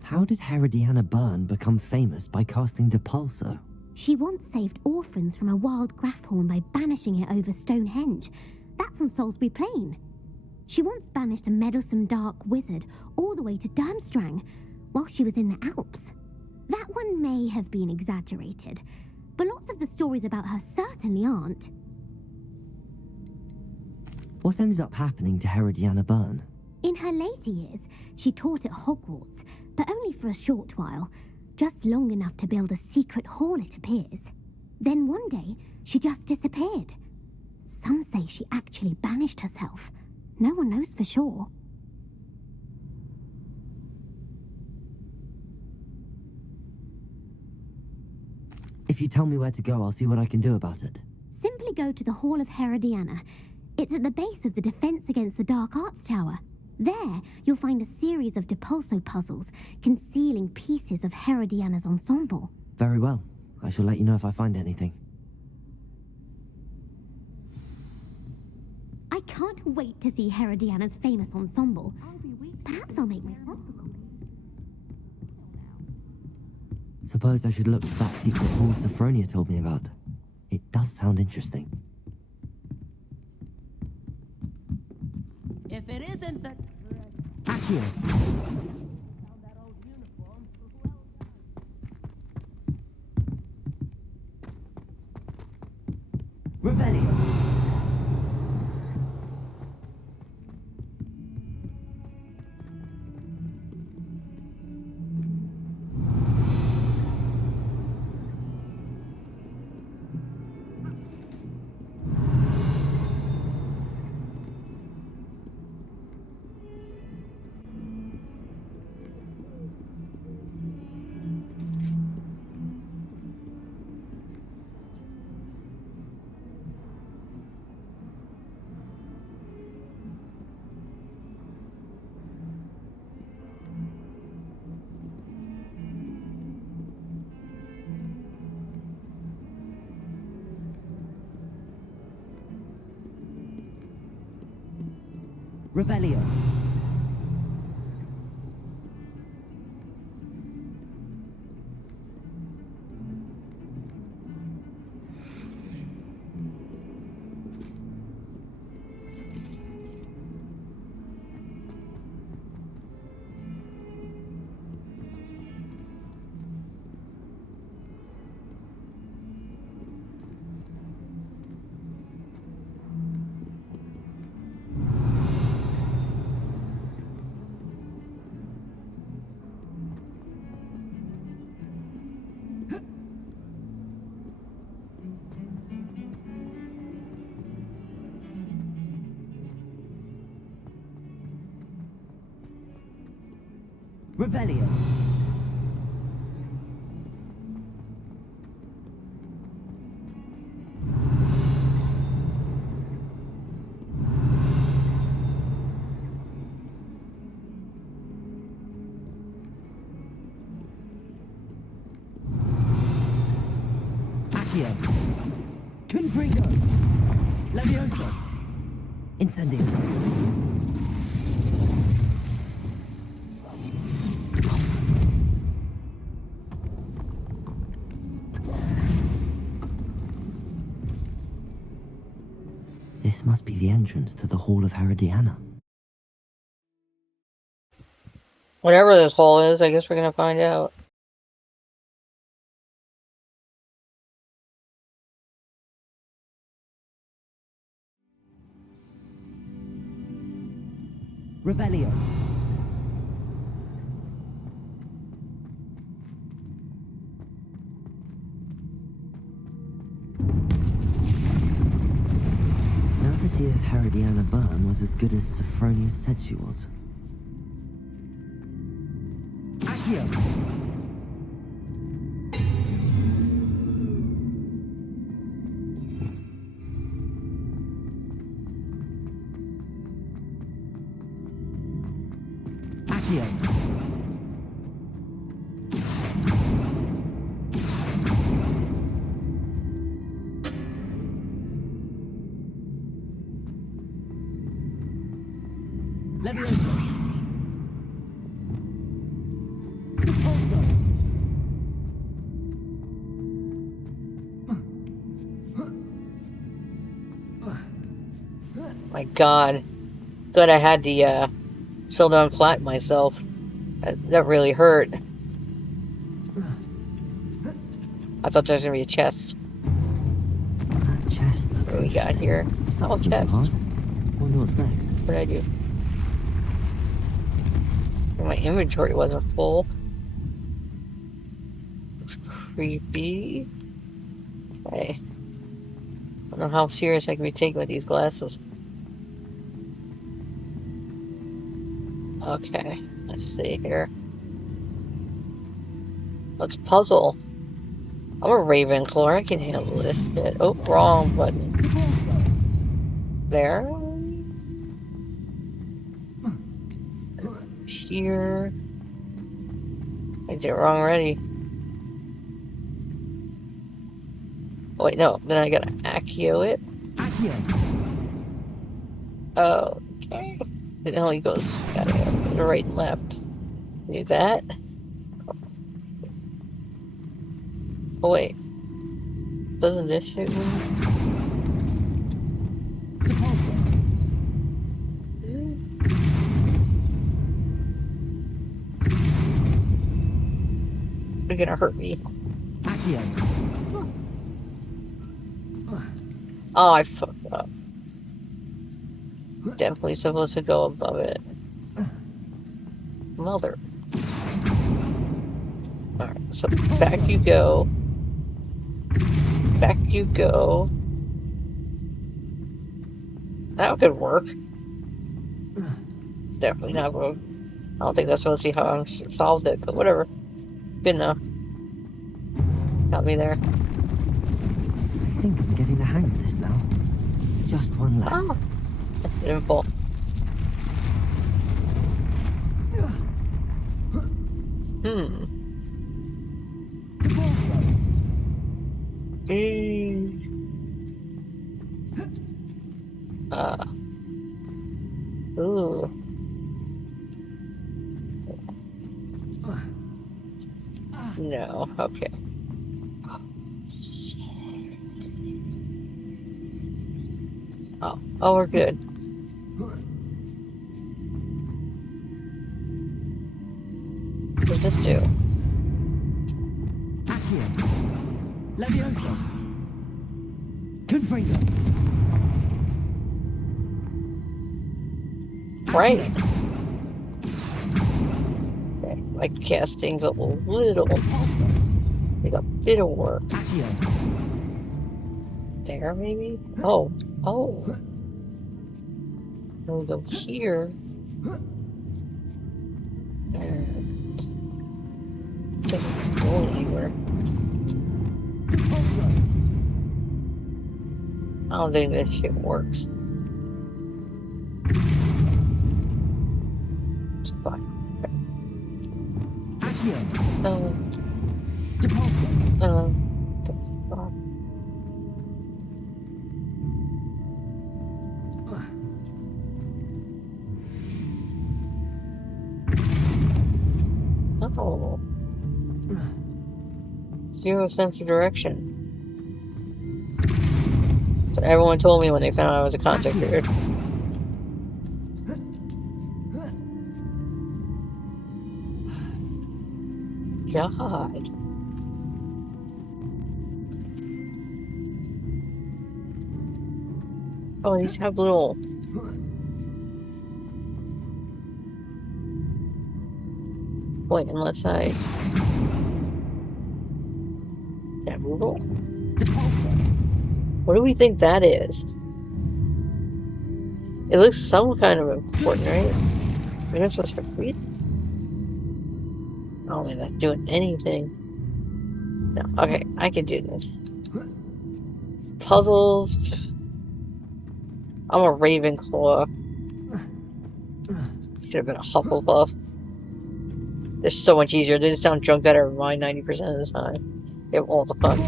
How did Herodiana Byrne become famous by casting Depulso? She once saved orphans from a wild Grafhorn by banishing it over Stonehenge. That's on Salisbury Plain. She once banished a meddlesome dark wizard all the way to Durmstrang while she was in the Alps. That one may have been exaggerated, but lots of the stories about her certainly aren't. What ended up happening to Herodiana Byrne? In her later years, she taught at Hogwarts, but only for a short while, just long enough to build a secret hall, it appears. Then one day, she just disappeared. Some say she actually banished herself. No one knows for sure. If you tell me where to go, I'll see what I can do about it. Simply go to the Hall of Herodiana. It's at the base of the Defense Against the Dark Arts Tower. There, you'll find a series of Depulso puzzles concealing pieces of Herodiana's ensemble. Very well. I shall let you know if I find anything. I can't wait to see Herodiana's famous ensemble. Perhaps I'll make myself. Suppose I should look for that secret hall Sophronia told me about. It does sound interesting. If it isn't the... Accio! Revelio! Revelio. Revelio. Accio. Confringo. Levioso. Incendio. This must be the entrance to the Hall of Herodiana. Whatever this hall is, I guess we're gonna find out. Revelio. Now to see if Herodiana Byrne was as good as Sophronia said she was. Accio. My God. Good I had the fell down flat myself. That really hurt. I thought there was gonna be a chest. That chest looks What do we got here? Oh, Wasn't too chest. hard. wonder what's next. What did I do? My inventory wasn't full. It's creepy. Okay. I don't know how serious I can be taken with these glasses. Okay, let's see here. Let's puzzle. I'm a Ravenclaw, I can handle this shit. Oh, wrong button. There. Here. I did it wrong already. Oh, wait, no. Then I gotta Accio it. Okay. It only goes gotta go to right and left. Do that. Oh, wait. Doesn't this shit move? You're gonna hurt me. Oh, I fucked up. Definitely supposed to go above it. Mother. Alright, so back you go. Back you go. That could work. Definitely not going. I don't think that's supposed to be how I solved it, but whatever. Good enough. Got me there. I think I'm getting the hang of this now. Just one left. Oh. Didn't fall. Ooh. No, okay. Oh, we're good. What does this do? Leviosa. Confringo. Right. Okay, my casting's a little. Need a bit of work. There, maybe? Oh. Oh. We'll go here. And I don't think it's going anywhere. I don't think this shit works. It's fine. Oh. Zero sense of direction. So everyone told me when they found out I was a contact here. God. Oh, these have little. Wait, unless I. Yeah, Google. What do we think that is? It looks some kind of important, right? Maybe I'm supposed to read. I don't think that's doing anything. No, okay, I can do this. Puzzles. I'm a Ravenclaw. Should have been a Hufflepuff. They're so much easier. They just sound drunk out of their mind 90% of the time. They have all the fun.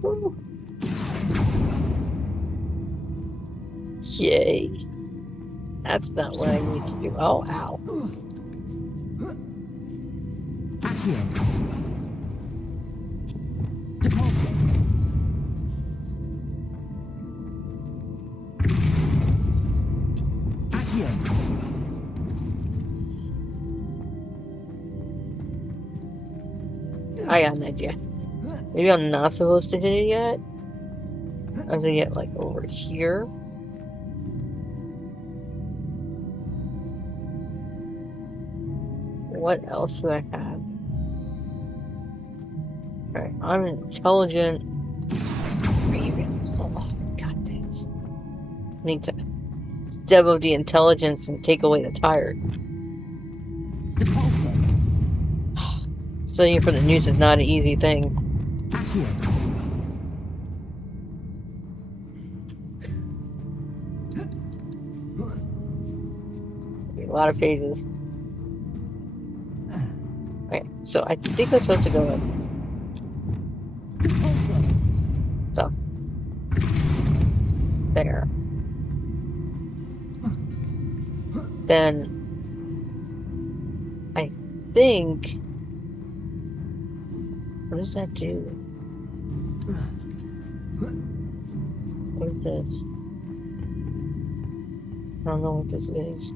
Woo. Yay. That's not what I need to do. Oh, ow. I got an idea. Maybe I'm not supposed to hit it yet? As I get, like, over here? What else do I have? Alright, I'm intelligent. Oh, God damn. I need to step up the intelligence and take away the tired. Studying for the news is not an easy thing. A lot of pages. Okay, so I think I'm supposed to go in. So. There. Then I think. What does that do? What is this? I don't know what this is.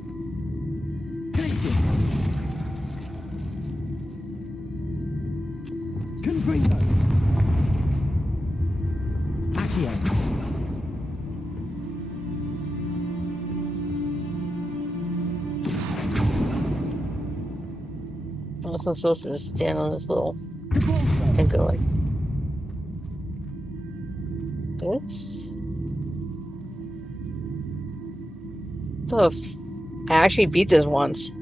Unless I'm supposed to just stand on this little and go like this. I actually beat this once.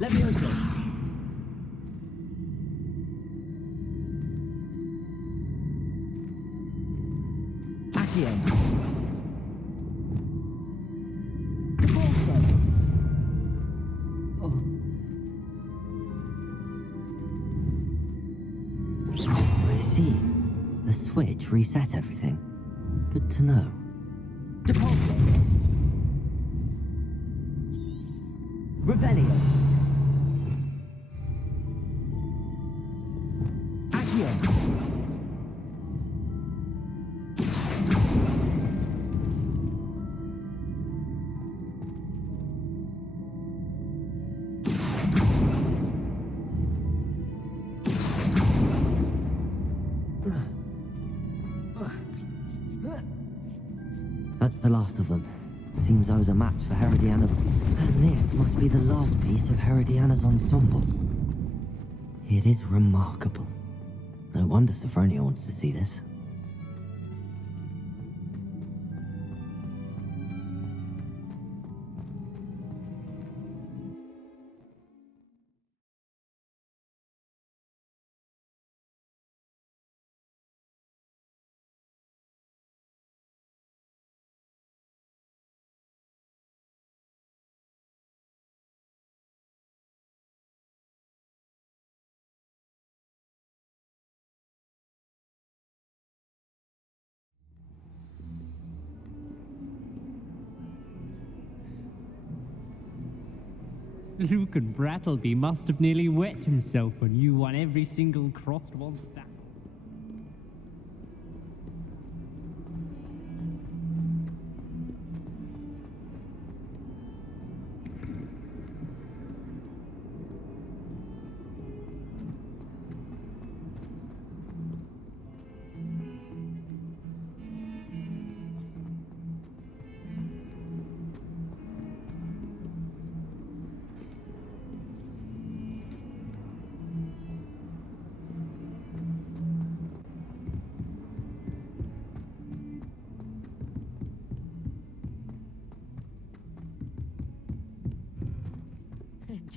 Leviosa. Accio. Repulso. Oh. I see. The switch reset everything. Good to know. Repulso. Revelio. That's the last of them. Seems I was a match for Herodiana. And this must be the last piece of Herodiana's ensemble. It is remarkable. No wonder Sophronia wants to see this. Lucan Brattleby must have nearly wet himself when you won every single crossed one back.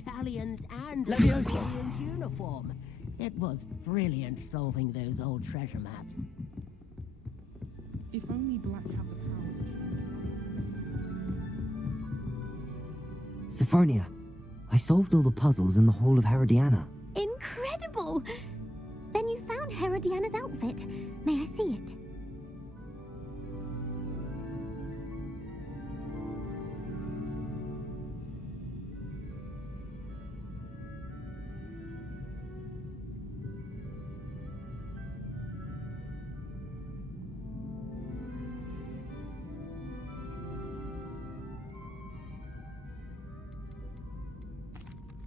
Galleons and Leviosa. Historian's uniform. It was brilliant solving those old treasure maps. If only Black had the power. Sophronia, I solved all the puzzles in the Hall of Herodiana. Incredible! Then you found Herodiana's outfit. May I see it?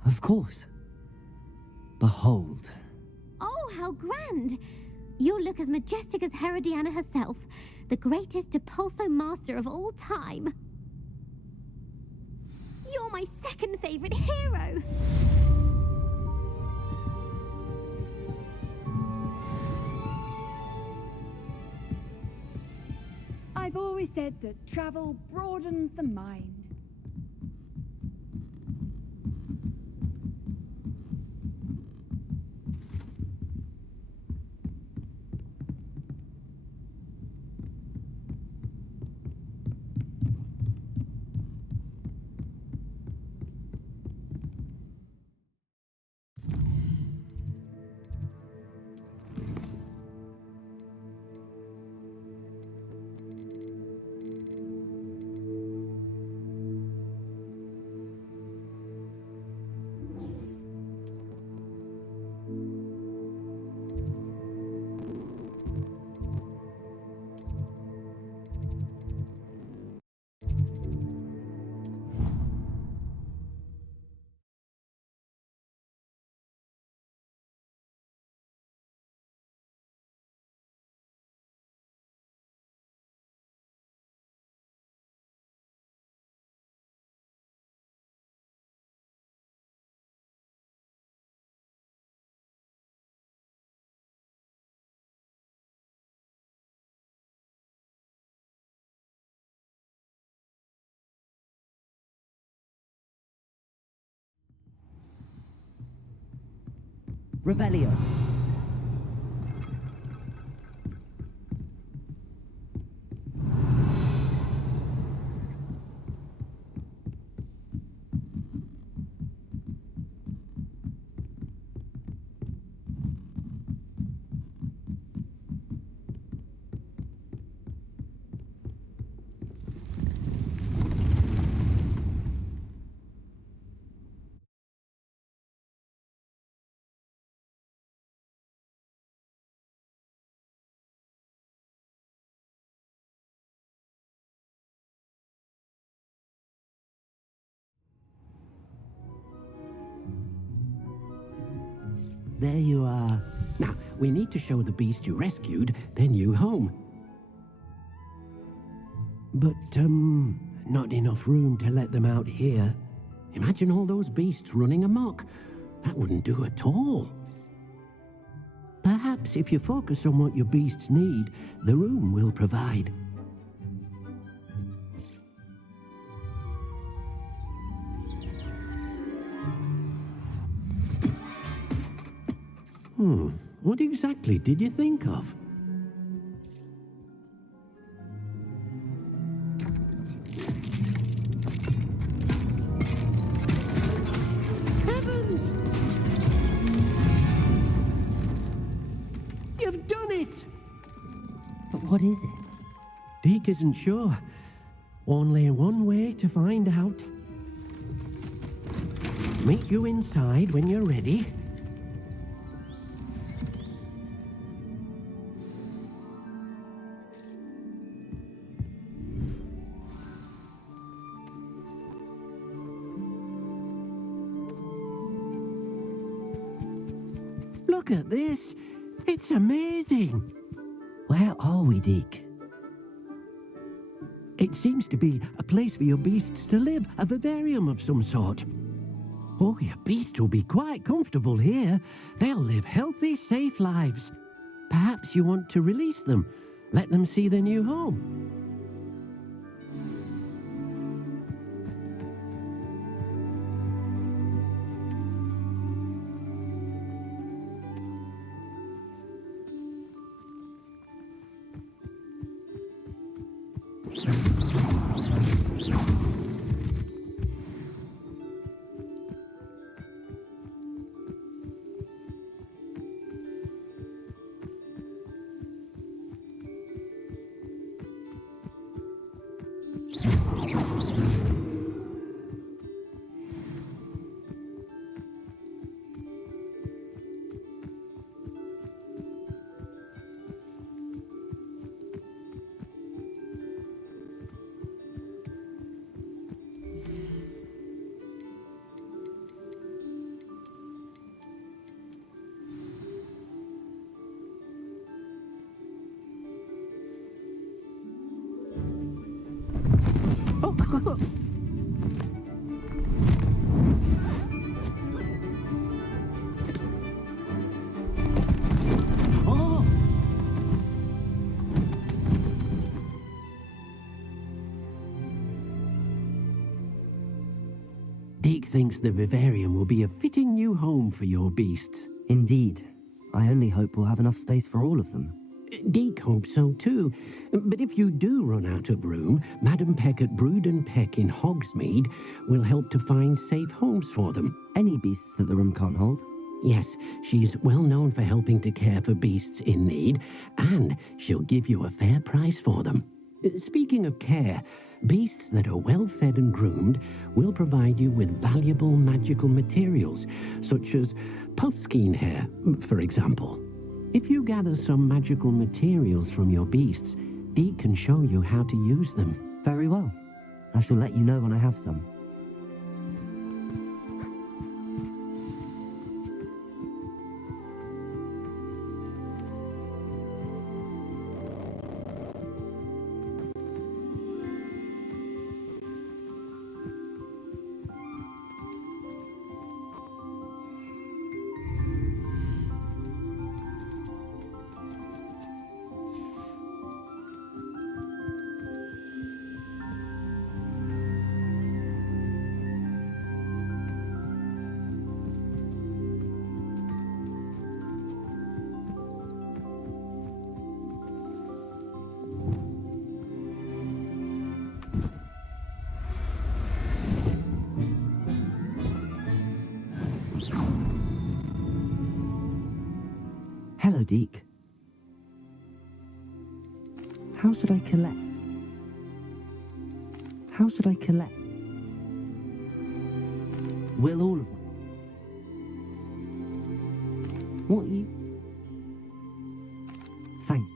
Of course. Behold. Oh, how grand! You'll look as majestic as Herodiana herself, the greatest Depulso master of all time. You're my second favorite hero! I've always said that travel broadens the mind. Revelio. There you are. Now, we need to show the beast you rescued their new home. But, not enough room to let them out here. Imagine all those beasts running amok. That wouldn't do at all. Perhaps if you focus on what your beasts need, the room will provide. What exactly did you think of? Heavens! You've done it! But what is it? Deke isn't sure. Only one way to find out. meet you inside when you're ready. Look at this. It's amazing. Where are we, Deke? It seems to be a place for your beasts to live, a vivarium of some sort. Oh, your beasts will be quite comfortable here. They'll live healthy, safe lives. Perhaps you want to release them, let them see their new home. Deke thinks the vivarium will be a fitting new home for your beasts. Indeed. I only hope we'll have enough space for all of them. Deke hopes so too. But if you do run out of room, Madam Peck at Brood and Peck in Hogsmeade will help to find safe homes for them. Any beasts that the room can't hold? Yes, she's well known for helping to care for beasts in need, and she'll give you a fair price for them. Speaking of care, beasts that are well fed and groomed will provide you with valuable magical materials, such as puffskein hair, for example. If you gather some magical materials from your beasts, Deke can show you how to use them. Very well. I shall let you know when I have some. Hello, Deke. How should I collect? How should I collect? Will all of them? What you? Thank.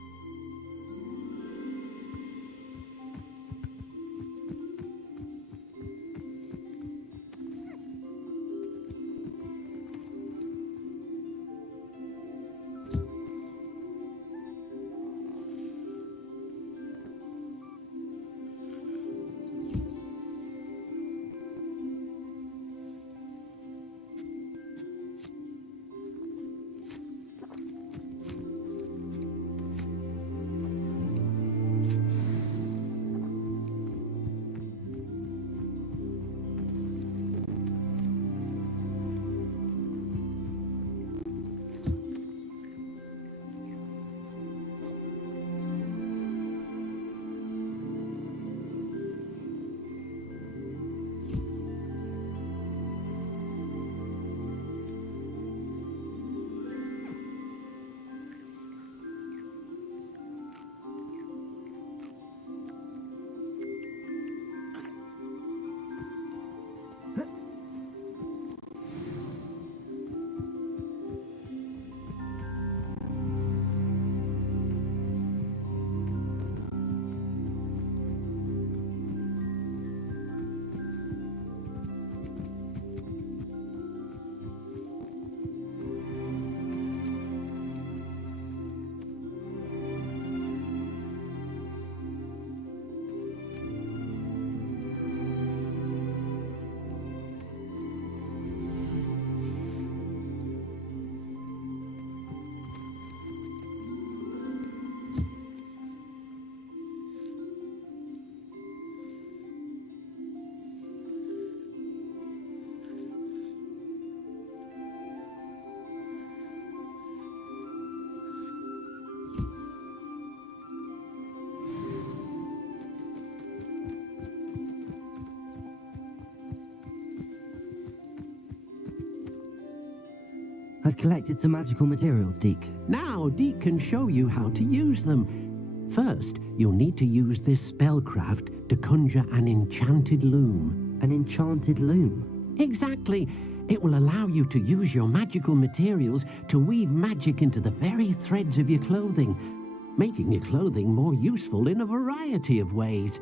I've collected some magical materials, Deke. Now, Deke can show you how to use them. First, you'll need to use this spellcraft to conjure an enchanted loom. An enchanted loom? Exactly. It will allow you to use your magical materials to weave magic into the very threads of your clothing, making your clothing more useful in a variety of ways.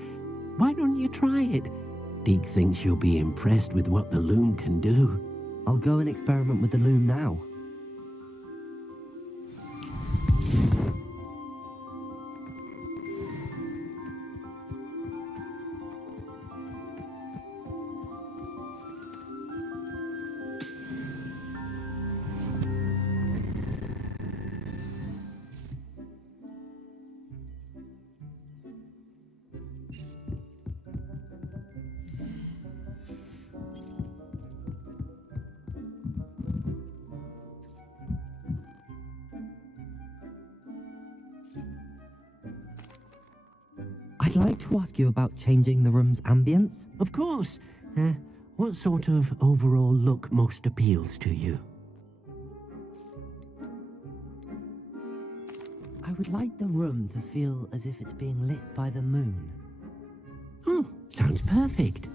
Why don't you try it? Deke thinks you'll be impressed with what the loom can do. I'll go and experiment with the loom now. I'd like to ask you about changing the room's ambience. Of course. What sort of overall look most appeals to you? I would like the room to feel as if it's being lit by the moon. Oh, sounds perfect.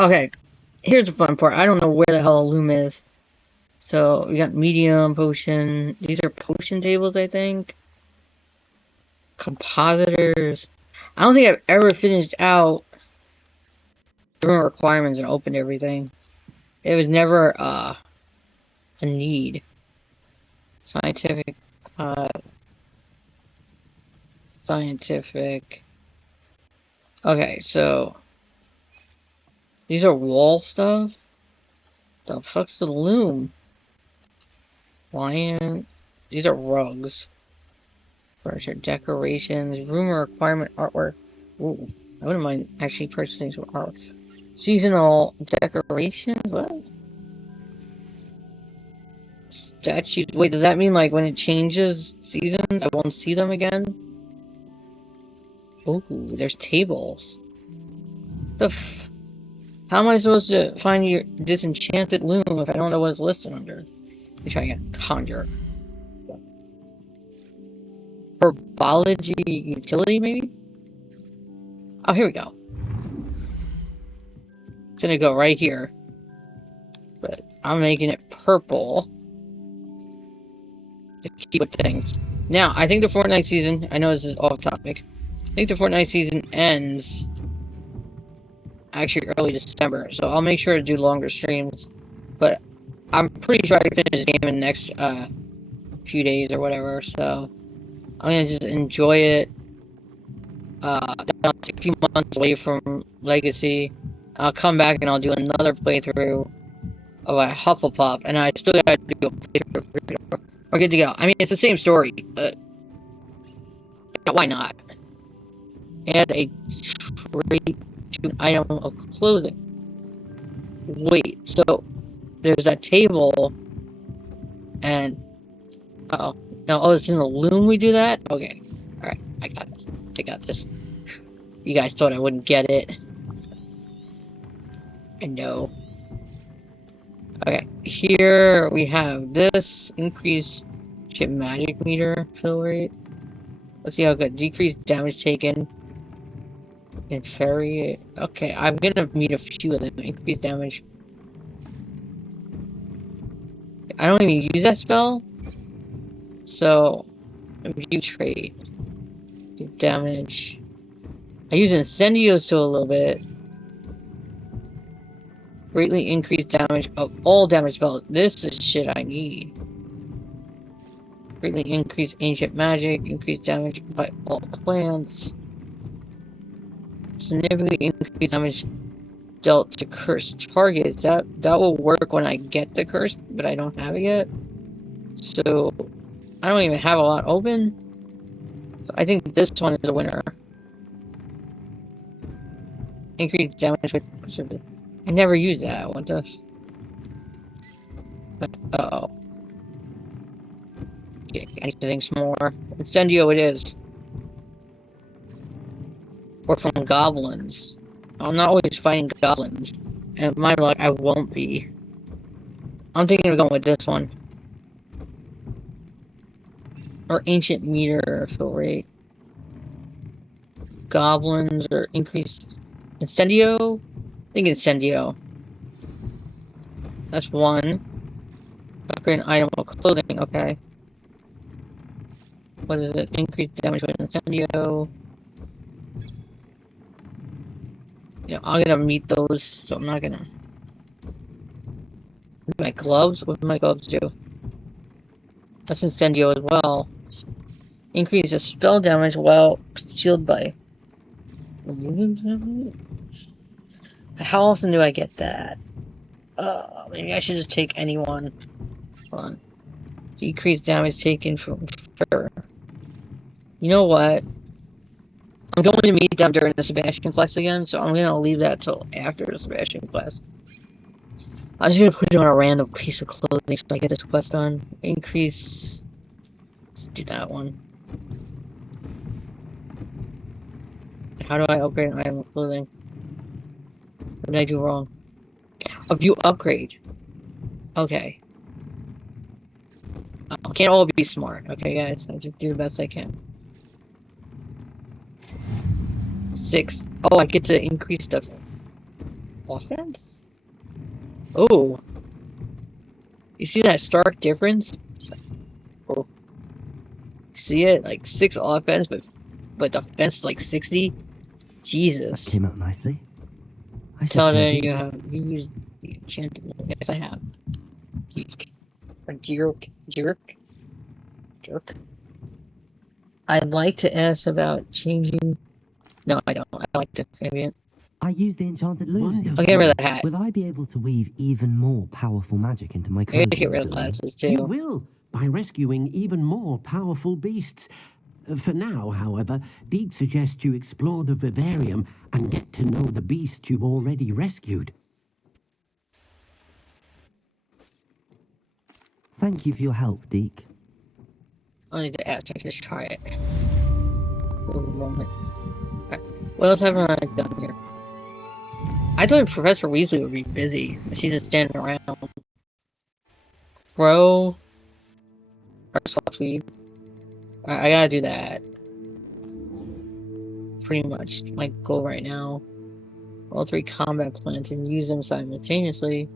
Okay, here's the fun part. I don't know where the hell a loom is. So, we got medium, potion. These are potion tables, I think. Compositors. I don't think I've ever finished out the requirements and opened everything. It was never, a need. Scientific, scientific. Okay, so these are wall stuff? The fuck's the loom? Lion. These are rugs. Furniture, decorations, room requirement artwork. Ooh, I wouldn't mind actually purchasing some art. Seasonal decorations? What? Statues. Wait, does that mean like when it changes seasons, I won't see them again? Ooh, there's tables. How am I supposed to find your disenchanted loom if I don't know what it's listed under? Let me try again. Conjure. Herbology utility, maybe? Oh, here we go. It's gonna go right here. But I'm making it purple. To keep with things. Now, I think the Fortnite season, I know this is off topic. I think the Fortnite season ends actually early December, so I'll make sure to do longer streams. But I'm pretty sure I can finish the game in the next few days or whatever, so I'm gonna just enjoy it. Take a few months away from Legacy. I'll come back and I'll do another playthrough of a Hufflepuff, and I still gotta do a playthrough. We're good to go. I mean, it's the same story, but why not? Add a trait to an item of clothing. Wait, so there's that table, and no, oh, it's in the loom. We do that. Okay, all right, I got this. You guys thought I wouldn't get it. I know. Okay, here we have this increase ship magic meter fill rate. Let's see how good. Decreased damage taken. Inferior. Okay, I'm gonna meet a few of them. Increased damage. I don't even use that spell. So, view trait. Damage. I use Incendio still a little bit. Greatly increased damage of all damage spells. This is shit I need. Greatly increased ancient magic. Increased damage by all plants. Significantly increased damage dealt to cursed targets. That will work when I get the curse, but I don't have it yet. So I don't even have a lot open. I think this one is a winner. Increased damage with. I never use that. What the? Uh-oh. Yeah, I need to think some more. Incendio it is. Or from goblins. I'm not always fighting goblins. And my luck, I won't be. I'm thinking of going with this one. Or ancient meter fill rate. Goblins or increased. Incendio? I think Incendio. That's one. Upgrade an item of clothing, okay. What is it? Increased damage with Incendio. You know, I'm gonna meet those, so I'm not gonna. My gloves? What do my gloves do? That's Incendio as well. Increase the spell damage while shielded by. How often do I get that? Maybe I should just take any one. Hold on. Decrease damage taken from fur. You know what? I'm going to meet them during the Sebastian quest again, so I'm gonna leave that till after the Sebastian quest. I'm just gonna put it on a random piece of clothing so I get this quest done. Increase. Let's do that one. How do I upgrade an item of clothing? What did I do wrong? A view upgrade. Okay. Can't all be smart, okay guys? I just do the best I can. 6. Oh, I get to increase the offense? Oh. You see that stark difference? Oh. See it? Like 6 offense, but defense like 60? Jesus. That came out nicely. I should Tell show me Deke. you have used the enchanted. Yes, I have. Or jerk. I'd like to ask about changing. No, I don't. I like the ambient. I use the enchanted loom. I'll get rid of the hat. Will I be able to weave even more powerful magic into my I clothing? gotta get rid of with the loom? glasses too. You will, by rescuing even more powerful beasts. For now, however, Deke suggests you explore the vivarium and get to know the beasts you've already rescued. Thank you for your help, Deke. I need to ask. I just try it. For a moment. Right. What else haven't I done here? I thought Professor Weasley would be busy. She's just standing around. Grow. Sweet. I gotta do that. Pretty much my goal right now. All 3 combat plants and use them simultaneously.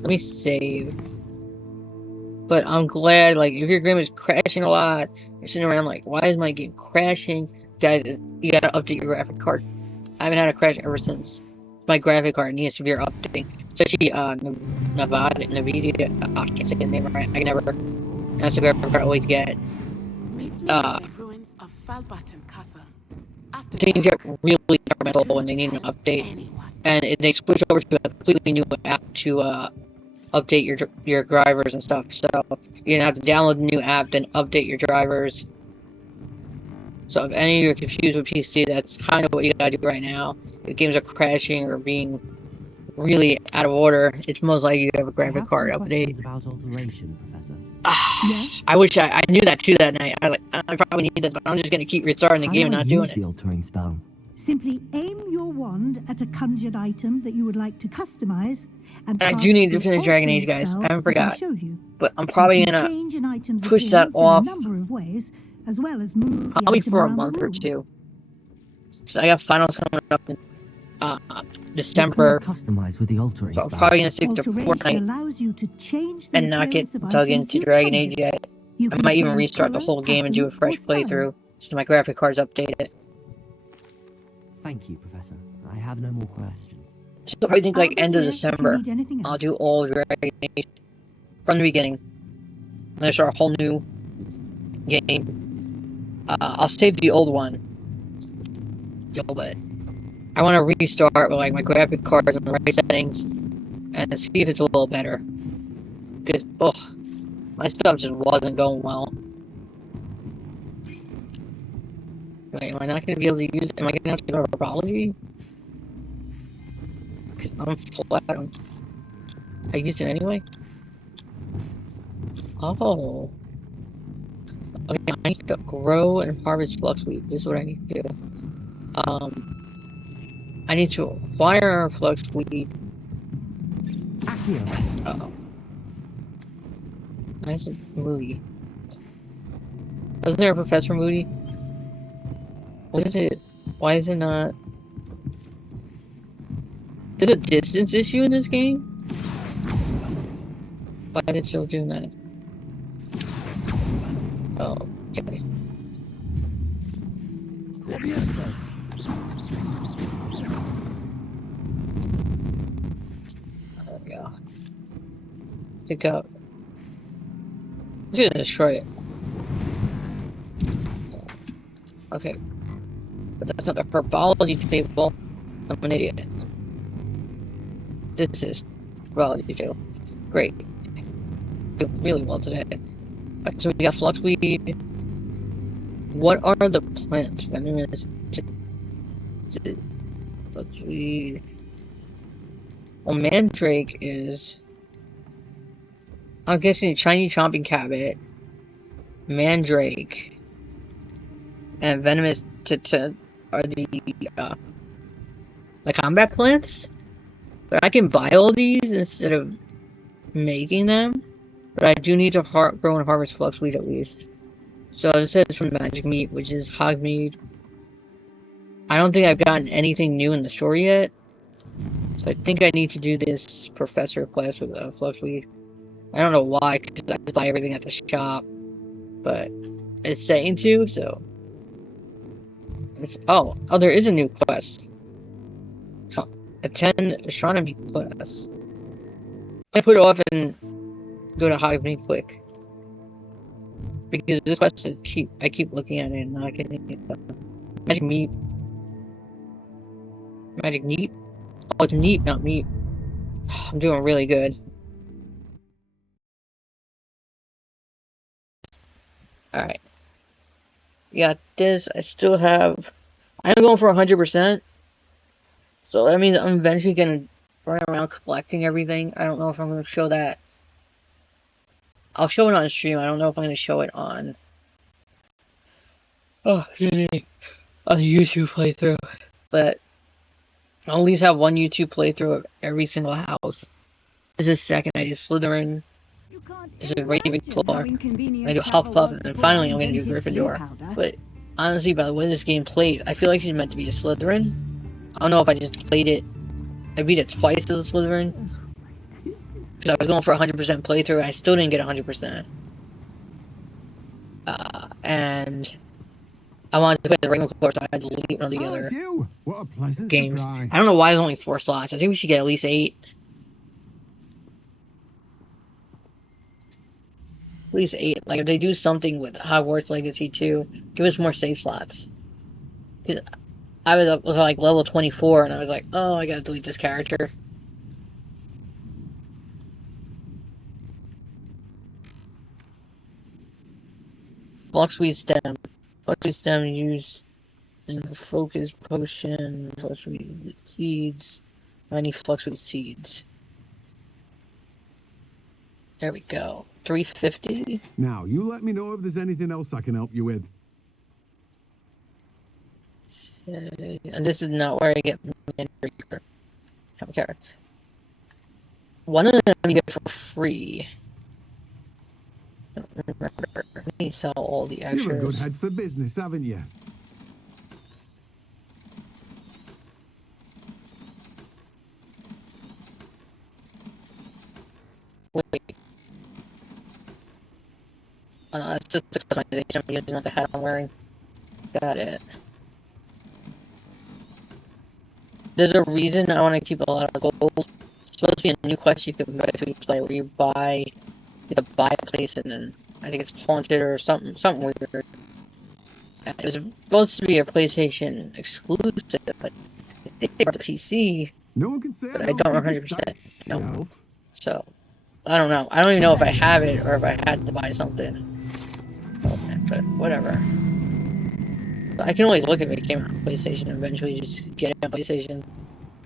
Let me save. But I'm glad, like, if your game is crashing a lot, you're sitting around like, why is my game crashing? Guys, you gotta update your graphic card. I haven't had a crash ever since. My graphic card needs severe updating. Especially, Nvidia, I can't say the name right, I can never. That's the graphic card I always get. Things get really temperamental when they need an update. And they switch over to a completely new app to, update your drivers and stuff. So you're gonna have to download a new app, then update your drivers. So if any of you are confused with PC, that's kind of what you gotta do right now. If games are crashing or being really out of order, it's most likely you have a graphic card update. About alteration, Professor. Yes. I wish I knew that too that night. I was like, I probably need this, but I'm just gonna keep restarting the game and not doing it. The altering spell. Simply aim your wand at a conjured item that you would like to customize, and I do need to finish Dragon Age, guys. I haven't forgot. But I'm probably gonna push that off. As well as move probably for a month or 2. So I got finals coming up in December. Customize with the altering so I'm probably gonna stick to Fortnite and not get dug into Dragon Age yet. I might even restart the whole game and do a fresh playthrough so my graphic card's updated. Thank you, Professor. I have no more questions. So I think like end of December, I'll do all Dragon Age from the beginning. I'm gonna start a whole new game. I'll save the old one. But I want to restart with like my graphic cards and the right settings and see if it's a little better. Because, my stuff just wasn't going well. Wait, am I not going to be able to use it? Am I going to have to go to herbology? Because I'm flat. I used it anyway? Oh. Okay, I need to grow and harvest fluxweed. This is what I need to do. I need to acquire fluxweed. Uh-oh. Why is it Moody? Wasn't there a Professor Moody? What is it? Why is it not? There's a distance issue in this game? Why is it still doing that? Oh, okay. There we go. Pick up. I'm just gonna destroy it. Okay. But that's not the herbology table. I'm an idiot. This is herbology table. Great. Doing really well today. Right, so we got fluxweed. What are the plants? Venomous. Fluxweed. Well, mandrake is. I'm guessing shiny chomping cabbage, mandrake, and venomous are the combat plants. But I can buy all these instead of making them. But I do need to grow and harvest fluxweed at least. So it says from magic meat, which is hogmead. I don't think I've gotten anything new in the store yet. So I think I need to do this professor class with Fluxweed. I don't know why, because I just buy everything at the shop. But it's saying to, so... Oh, there is a new quest. Attend astronomy class. I put it off and go to Hogwarts quick. Because this quest is I keep looking at it and not getting it done. Magic meat. Magic neat? Oh, it's neat, not meat. I'm doing really good. Alright. Yeah, this, I still have... I'm going for 100%. So that means I'm eventually going to run around collecting everything. I don't know if I'm going to show that. I'll show it on stream. I don't know if I'm going to show it on... Oh, yay. On the YouTube playthrough. But I'll at least have one YouTube playthrough of every single house. This is second. I did Slytherin. This is Ravenclaw. I do Hufflepuff, and then finally I'm going to do Gryffindor. But honestly, by the way this game plays, I feel like she's meant to be a Slytherin. I don't know if I just played it. I beat it twice as a Slytherin. Because I was going for 100% playthrough, and I still didn't get 100%. And I wanted to play the Ravenclaw, so I had to delete one of the other What a pleasant games. surprise. I don't know why there's only 4 slots. I think we should get at least 8. At least 8. Like, if they do something with Hogwarts Legacy 2, give us more save slots. Because I was up with, like, level 24, and I was like, oh, I gotta delete this character. Fluxweed Stem. Fluxweed Stem used in the Focus Potion. Fluxweed Seeds. I need Fluxweed Seeds. There we go. 350. Now, you let me know if there's anything else I can help you with. Okay. And this is not where I get Mandrake. Okay. One of them you get for free. Don't remember. Let me sell all the extras. You've a good head for business, haven't you? Wait. Oh no, it's just the customization. I'm using the hat I'm wearing. Got it. There's a reason I want to keep a lot of gold. It's supposed to be a new quest you can go to play where you buy, buy a place and then I think it's haunted or something weird. It was supposed to be a PlayStation exclusive, but I think they brought the PC. No one can say but I don't 100% know. So I don't know. I don't even know if I have it or if I had to buy something. But whatever. But I can always look if it came out on PlayStation and eventually just get it on PlayStation.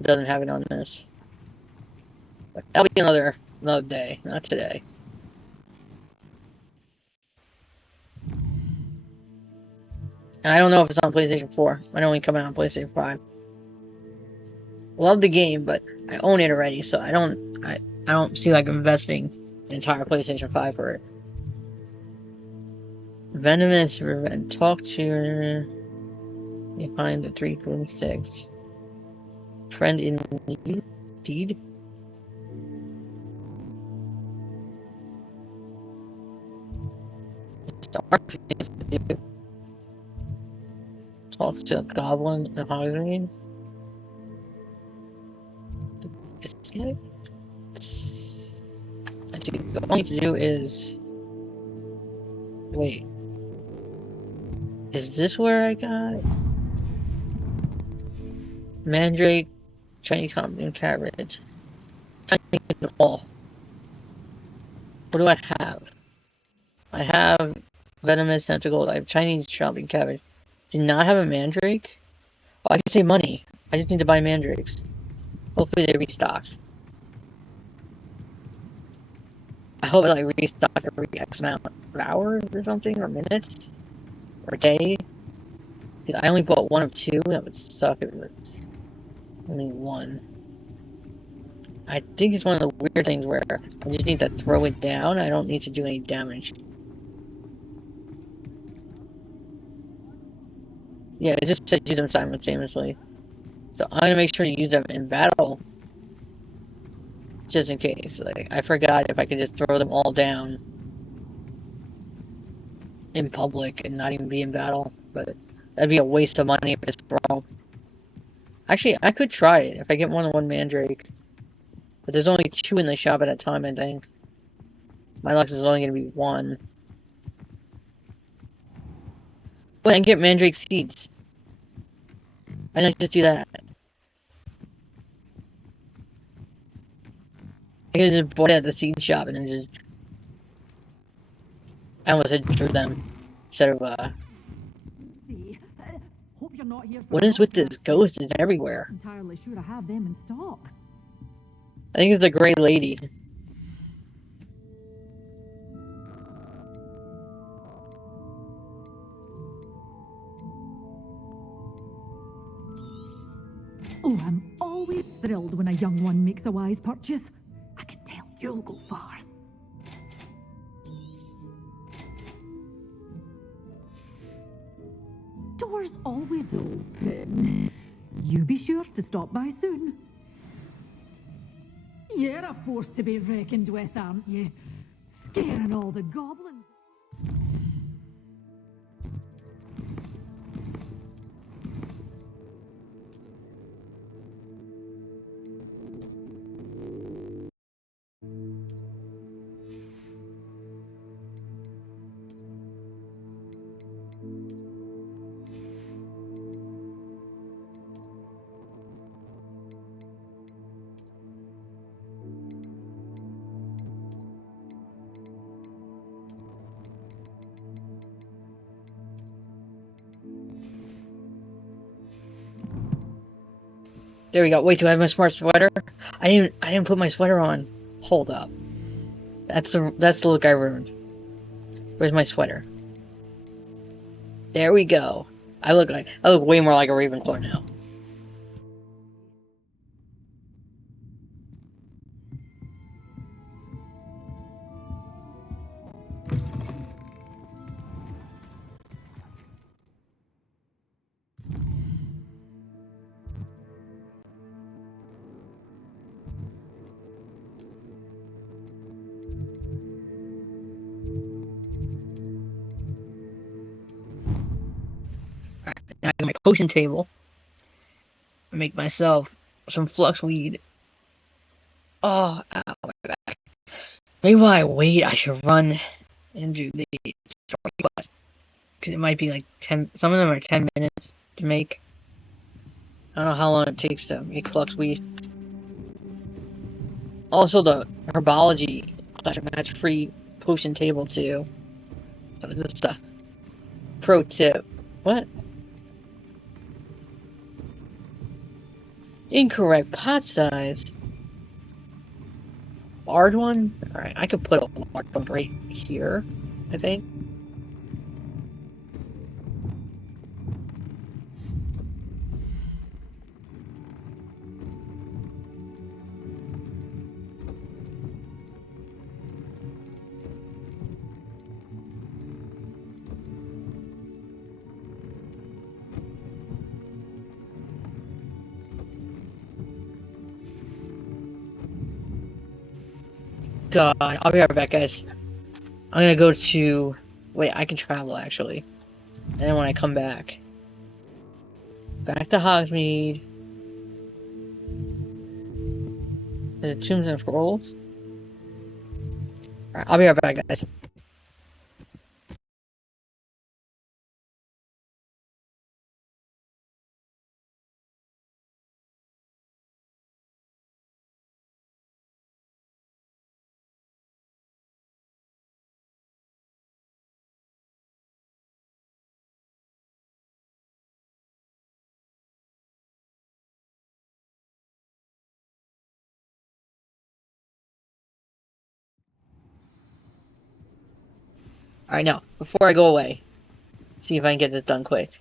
It doesn't have it on this. But that'll be another day, not today. And I don't know if it's on PlayStation 4. It only come out on PlayStation 5. Love the game, but I own it already, so I don't see like investing the entire PlayStation 5 for it. Venomous Revenge. Talk to behind the 3 gloomsticks. Friend in need. Talk to a goblin in Hogwarts. Actually, what I need to do is... Wait. Is this where I got... Mandrake, Chinese Common Cabbage. Chinese the ball. What do I have? I have Venomous Tentacles, I have Chinese Shopping Cabbage. Do not have a Mandrake? Oh, I can save money. I just need to buy Mandrakes. Hopefully they restocked. I hope it like restock every X amount of hours or something, or minutes, or day. Because I only bought 1 of 2, that would suck if it was only 1. I think it's one of the weird things where I just need to throw it down, I don't need to do any damage. Yeah, it just says use them simultaneously. So I'm gonna make sure to use them in battle Just in case. Like, I forgot if I could just throw them all down in public and not even be in battle. But that'd be a waste of money if it's wrong. Actually, I could try it if I get more than one Mandrake. But there's only 2 in the shop at a time, I think. My luck is only going to be 1. But I can get Mandrake seeds. I like to do that. I could just bought it at the seed shop and then just... I almost said drew them. Instead of, Hope you're not here for What is with this ghost? It's everywhere. I'm not entirely sure I have them in stock. I think it's the Grey Lady. Oh, I'm always thrilled when a young one makes a wise purchase. I can tell you'll go far. Doors always open. You be sure to stop by soon. You're a force to be reckoned with, aren't you? Scaring all the goblins. There we go. Wait, do I have my smart sweater? I didn't put my sweater on. Hold up. That's the look I ruined. Where's my sweater? There we go. I look way more like a Ravenclaw now. Now I got my potion table. Make myself some flux weed. Oh, ow, my back. Maybe while I wait, I should run and do the story quest. Because it might be like 10, some of them are 10 minutes to make. I don't know how long it takes to make flux weed. Also, the herbology match free potion table too. So it's just a pro tip. What? Incorrect pot size. Large one? Alright, I could put a large one right here, I think. God, I'll be right back, guys. I'm gonna go to... Wait, I can travel, actually. And then when I come back... Back to Hogsmeade. Is it Tombs and Scrolls? Alright, I'll be right back, guys. Alright, now, before I go away, see if I can get this done quick.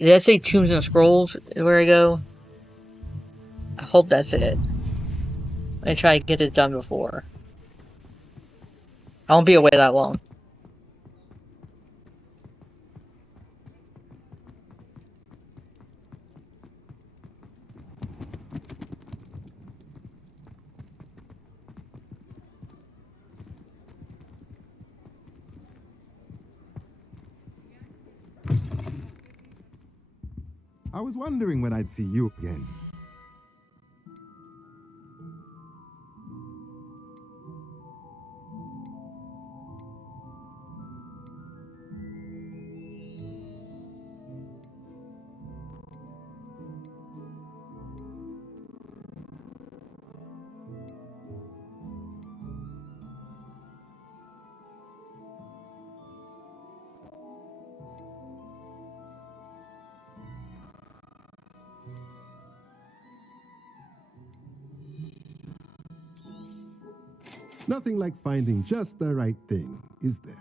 Did that say Tombs and Scrolls where I go? I hope that's it. I'm gonna try to get this done before. I won't be away that long. I was wondering when I'd see you again. Nothing like finding just the right thing, is there?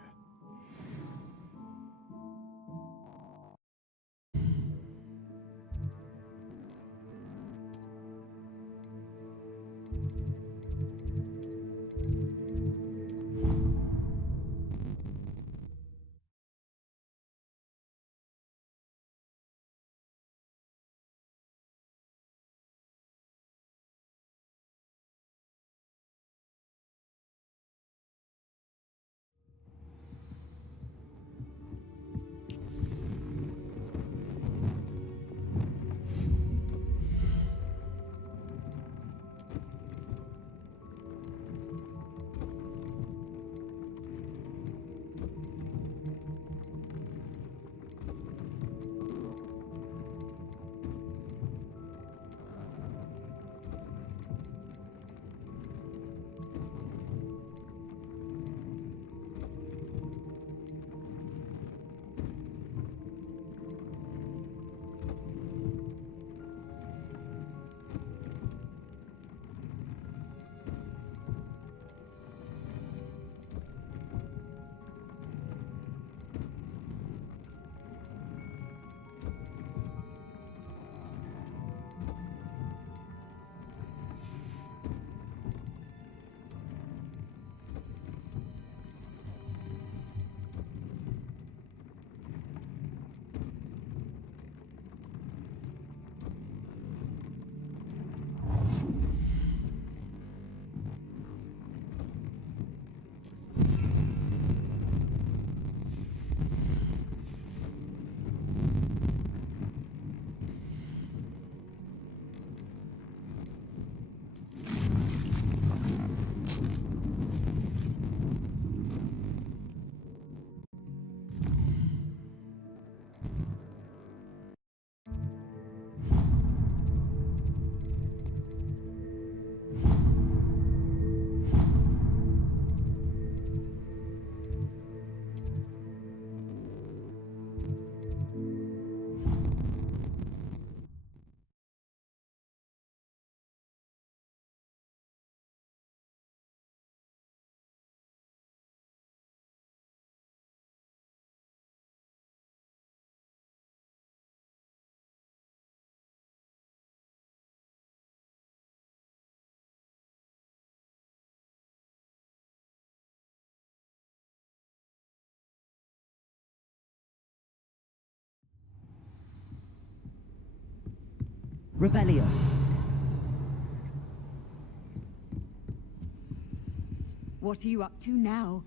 Revelio. What are you up to now?